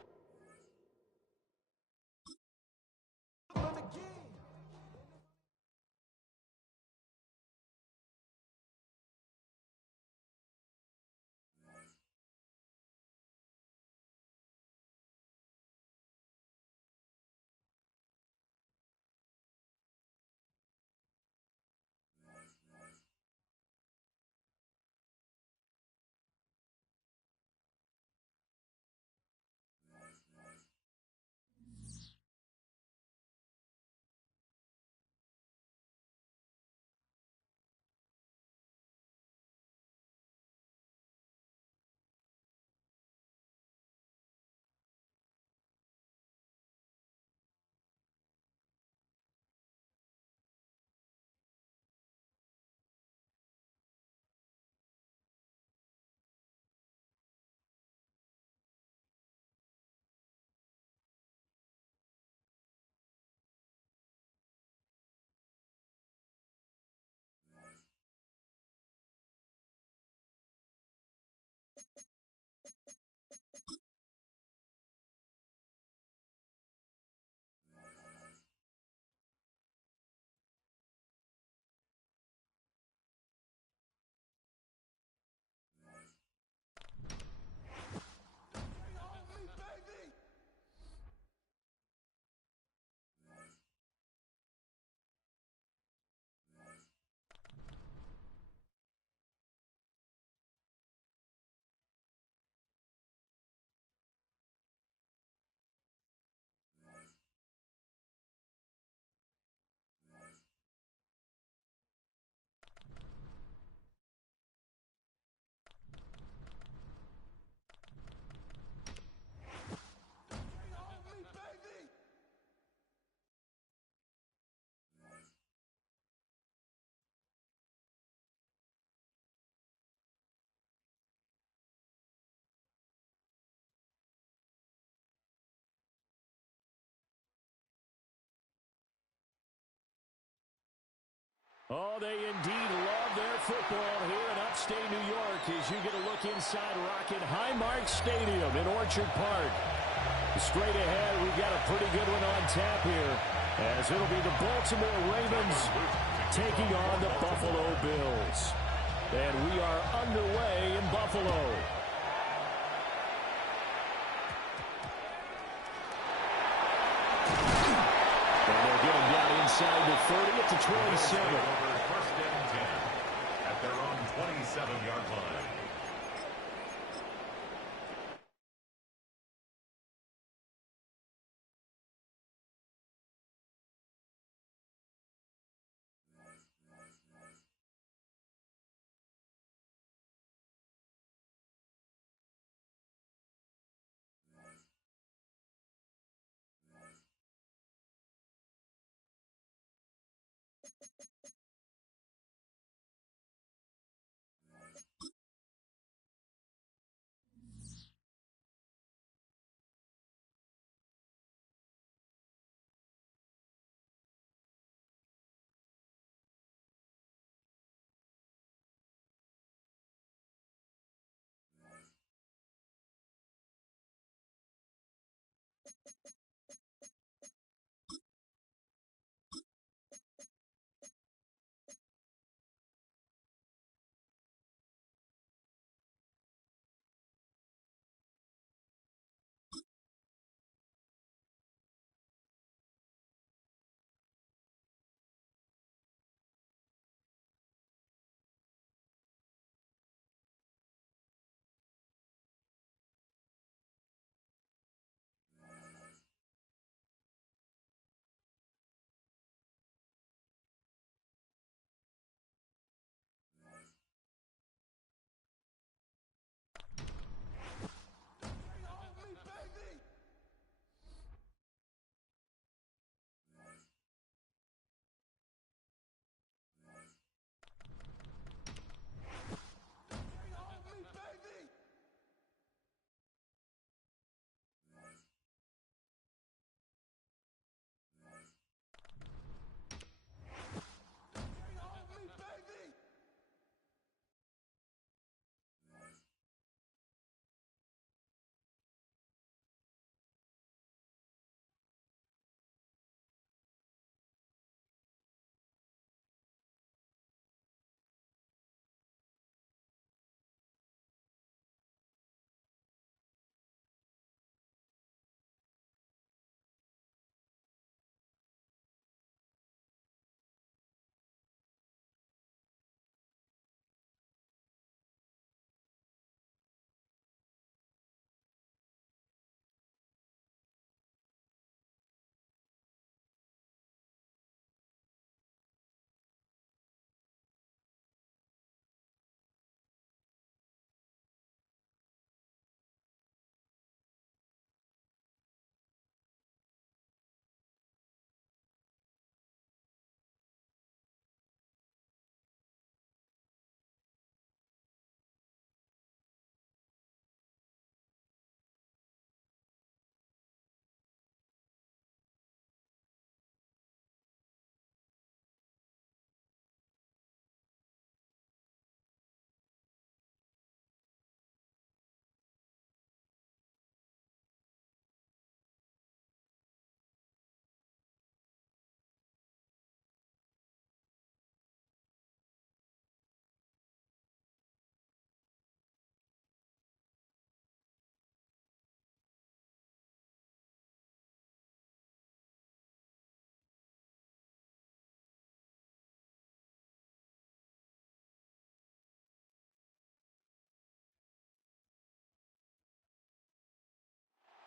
Oh, they indeed love their football here in upstate New York as you get a look inside Rocket Highmark Stadium in Orchard Park. Straight ahead, we've got a pretty good one on tap here as it'll be the Baltimore Ravens taking on the Buffalo Bills. And we are underway in Buffalo. And they'll get him down inside the 30 at the 27. First and 10 at their own 27-yard line.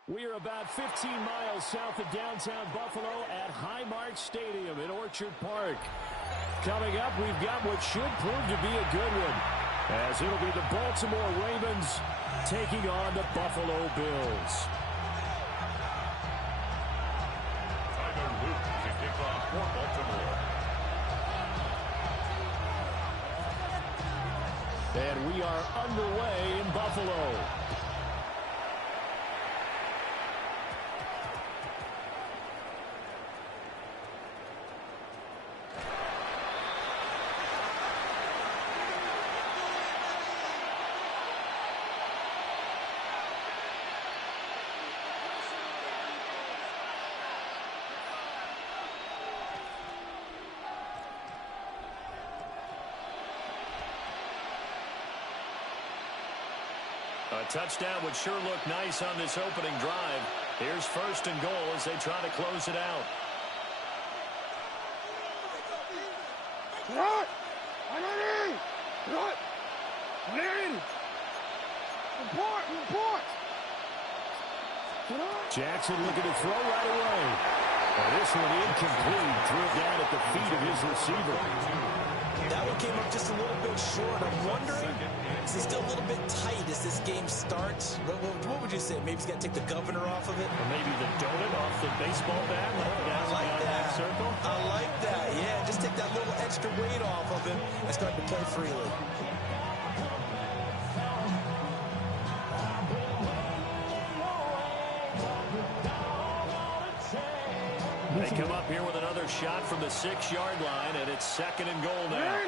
We are about 15 miles south of downtown Buffalo at Highmark Stadium in Orchard Park. Coming up, we've got what should prove to be a good one, as it'll be the Baltimore Ravens taking on the Buffalo Bills. Tyler Luke to kick off for Baltimore. And we are underway in Buffalo. A touchdown would sure look nice on this opening drive. Here's 1st and goal as they try to close it out. What? Na-illy! What? Na-illy! Report! Jackson looking to throw right away. And this one incomplete. Threw it down at the feet of his receiver. That one came up just a little bit short. I'm wondering, is it still a little bit tight as this game starts? What would you say? Maybe he's got to take the governor off of it? Or maybe the donut off the baseball bat. I like that. Circle. I like that. Yeah, just take that little extra weight off of him and start to play freely. They come up here with another shot from the 6-yard line, and it's 2nd and goal now.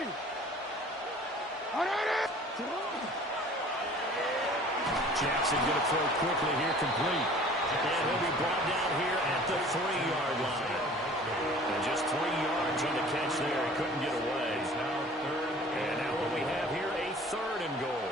Jackson going to throw quickly here, complete. And he'll be brought down here at the 3-yard line. And just 3 yards on the catch there. He couldn't get away. And now what we have here, a 3rd and goal.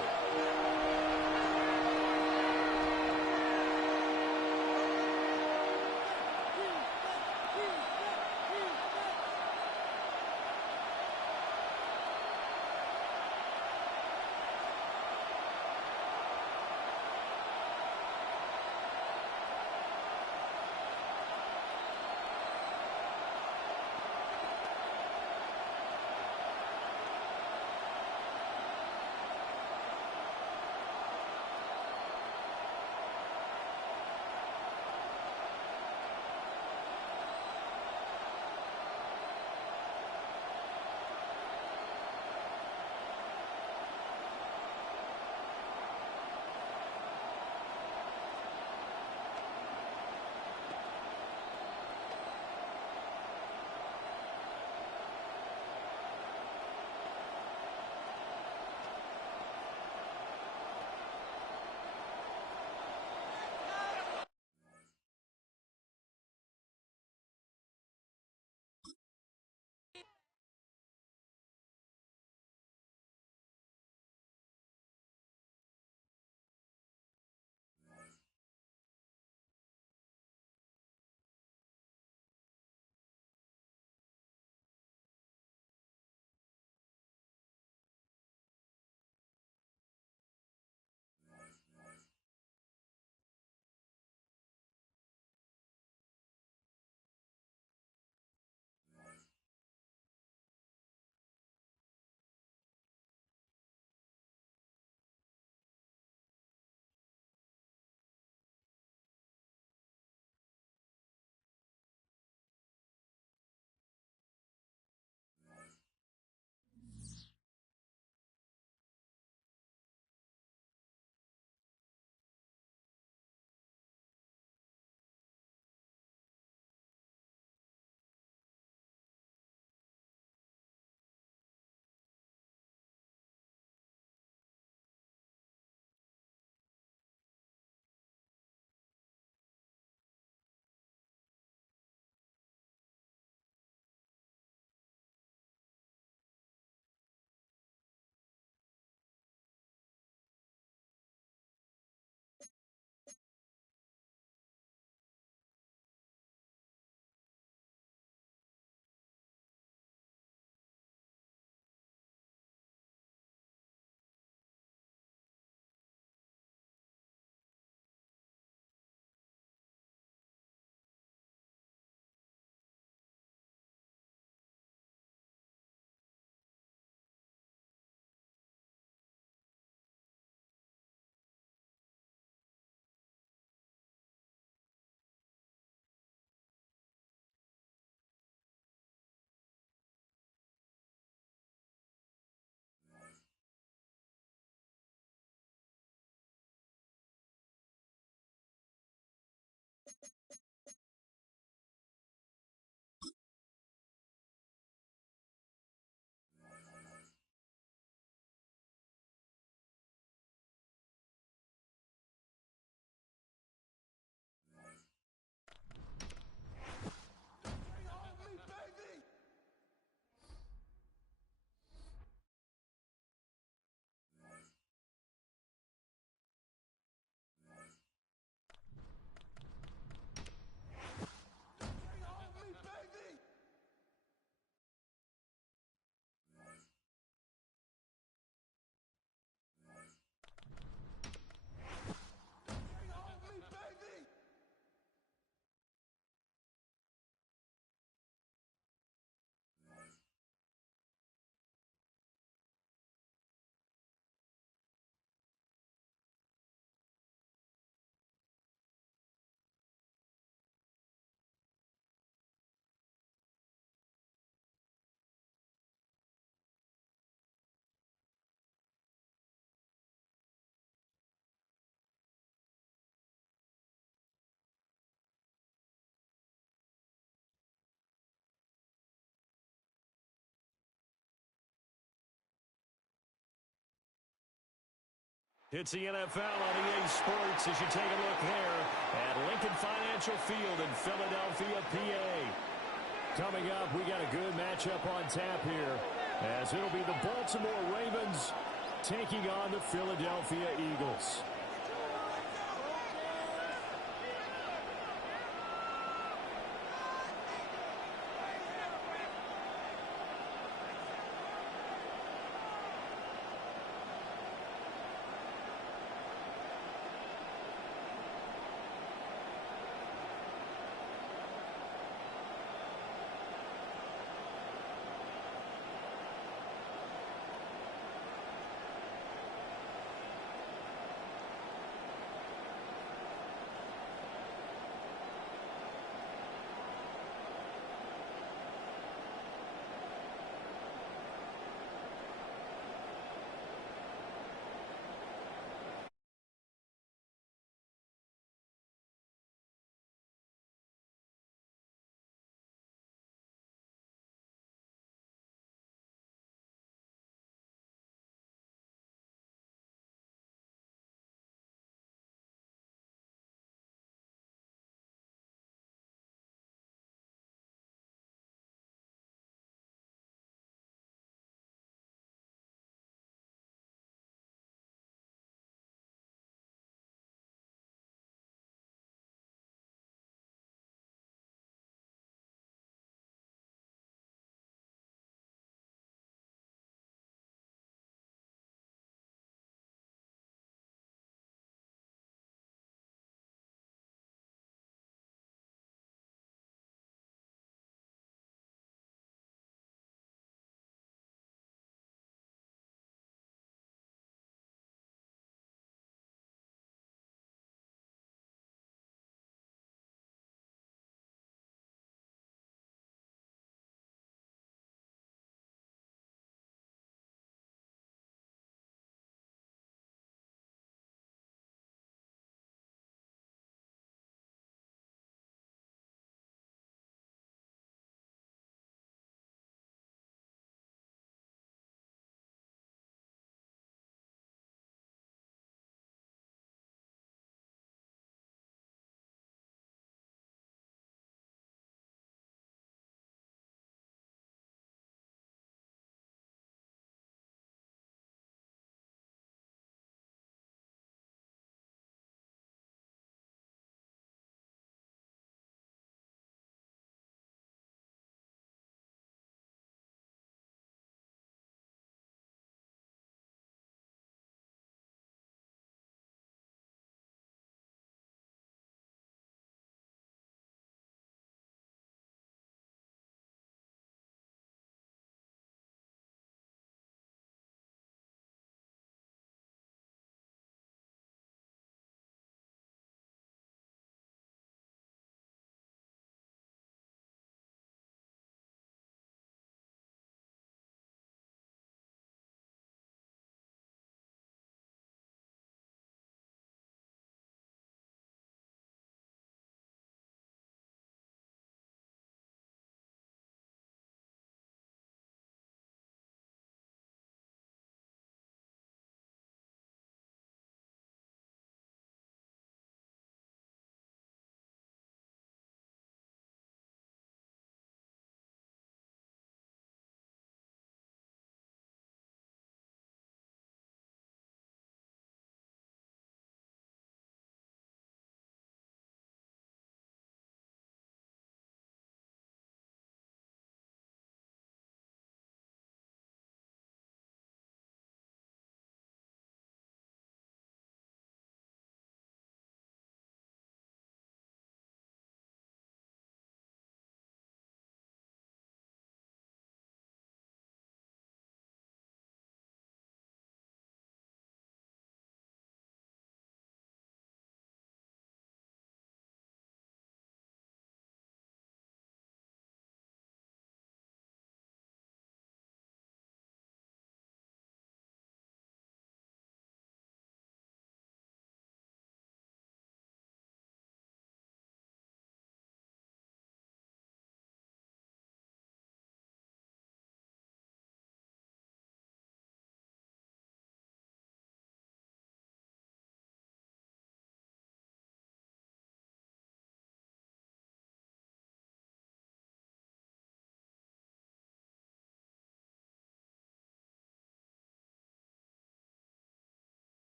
It's the NFL on EA Sports as you take a look there at Lincoln Financial Field in Philadelphia, PA. Coming up, we got a good matchup on tap here as it'll be the Baltimore Ravens taking on the Philadelphia Eagles.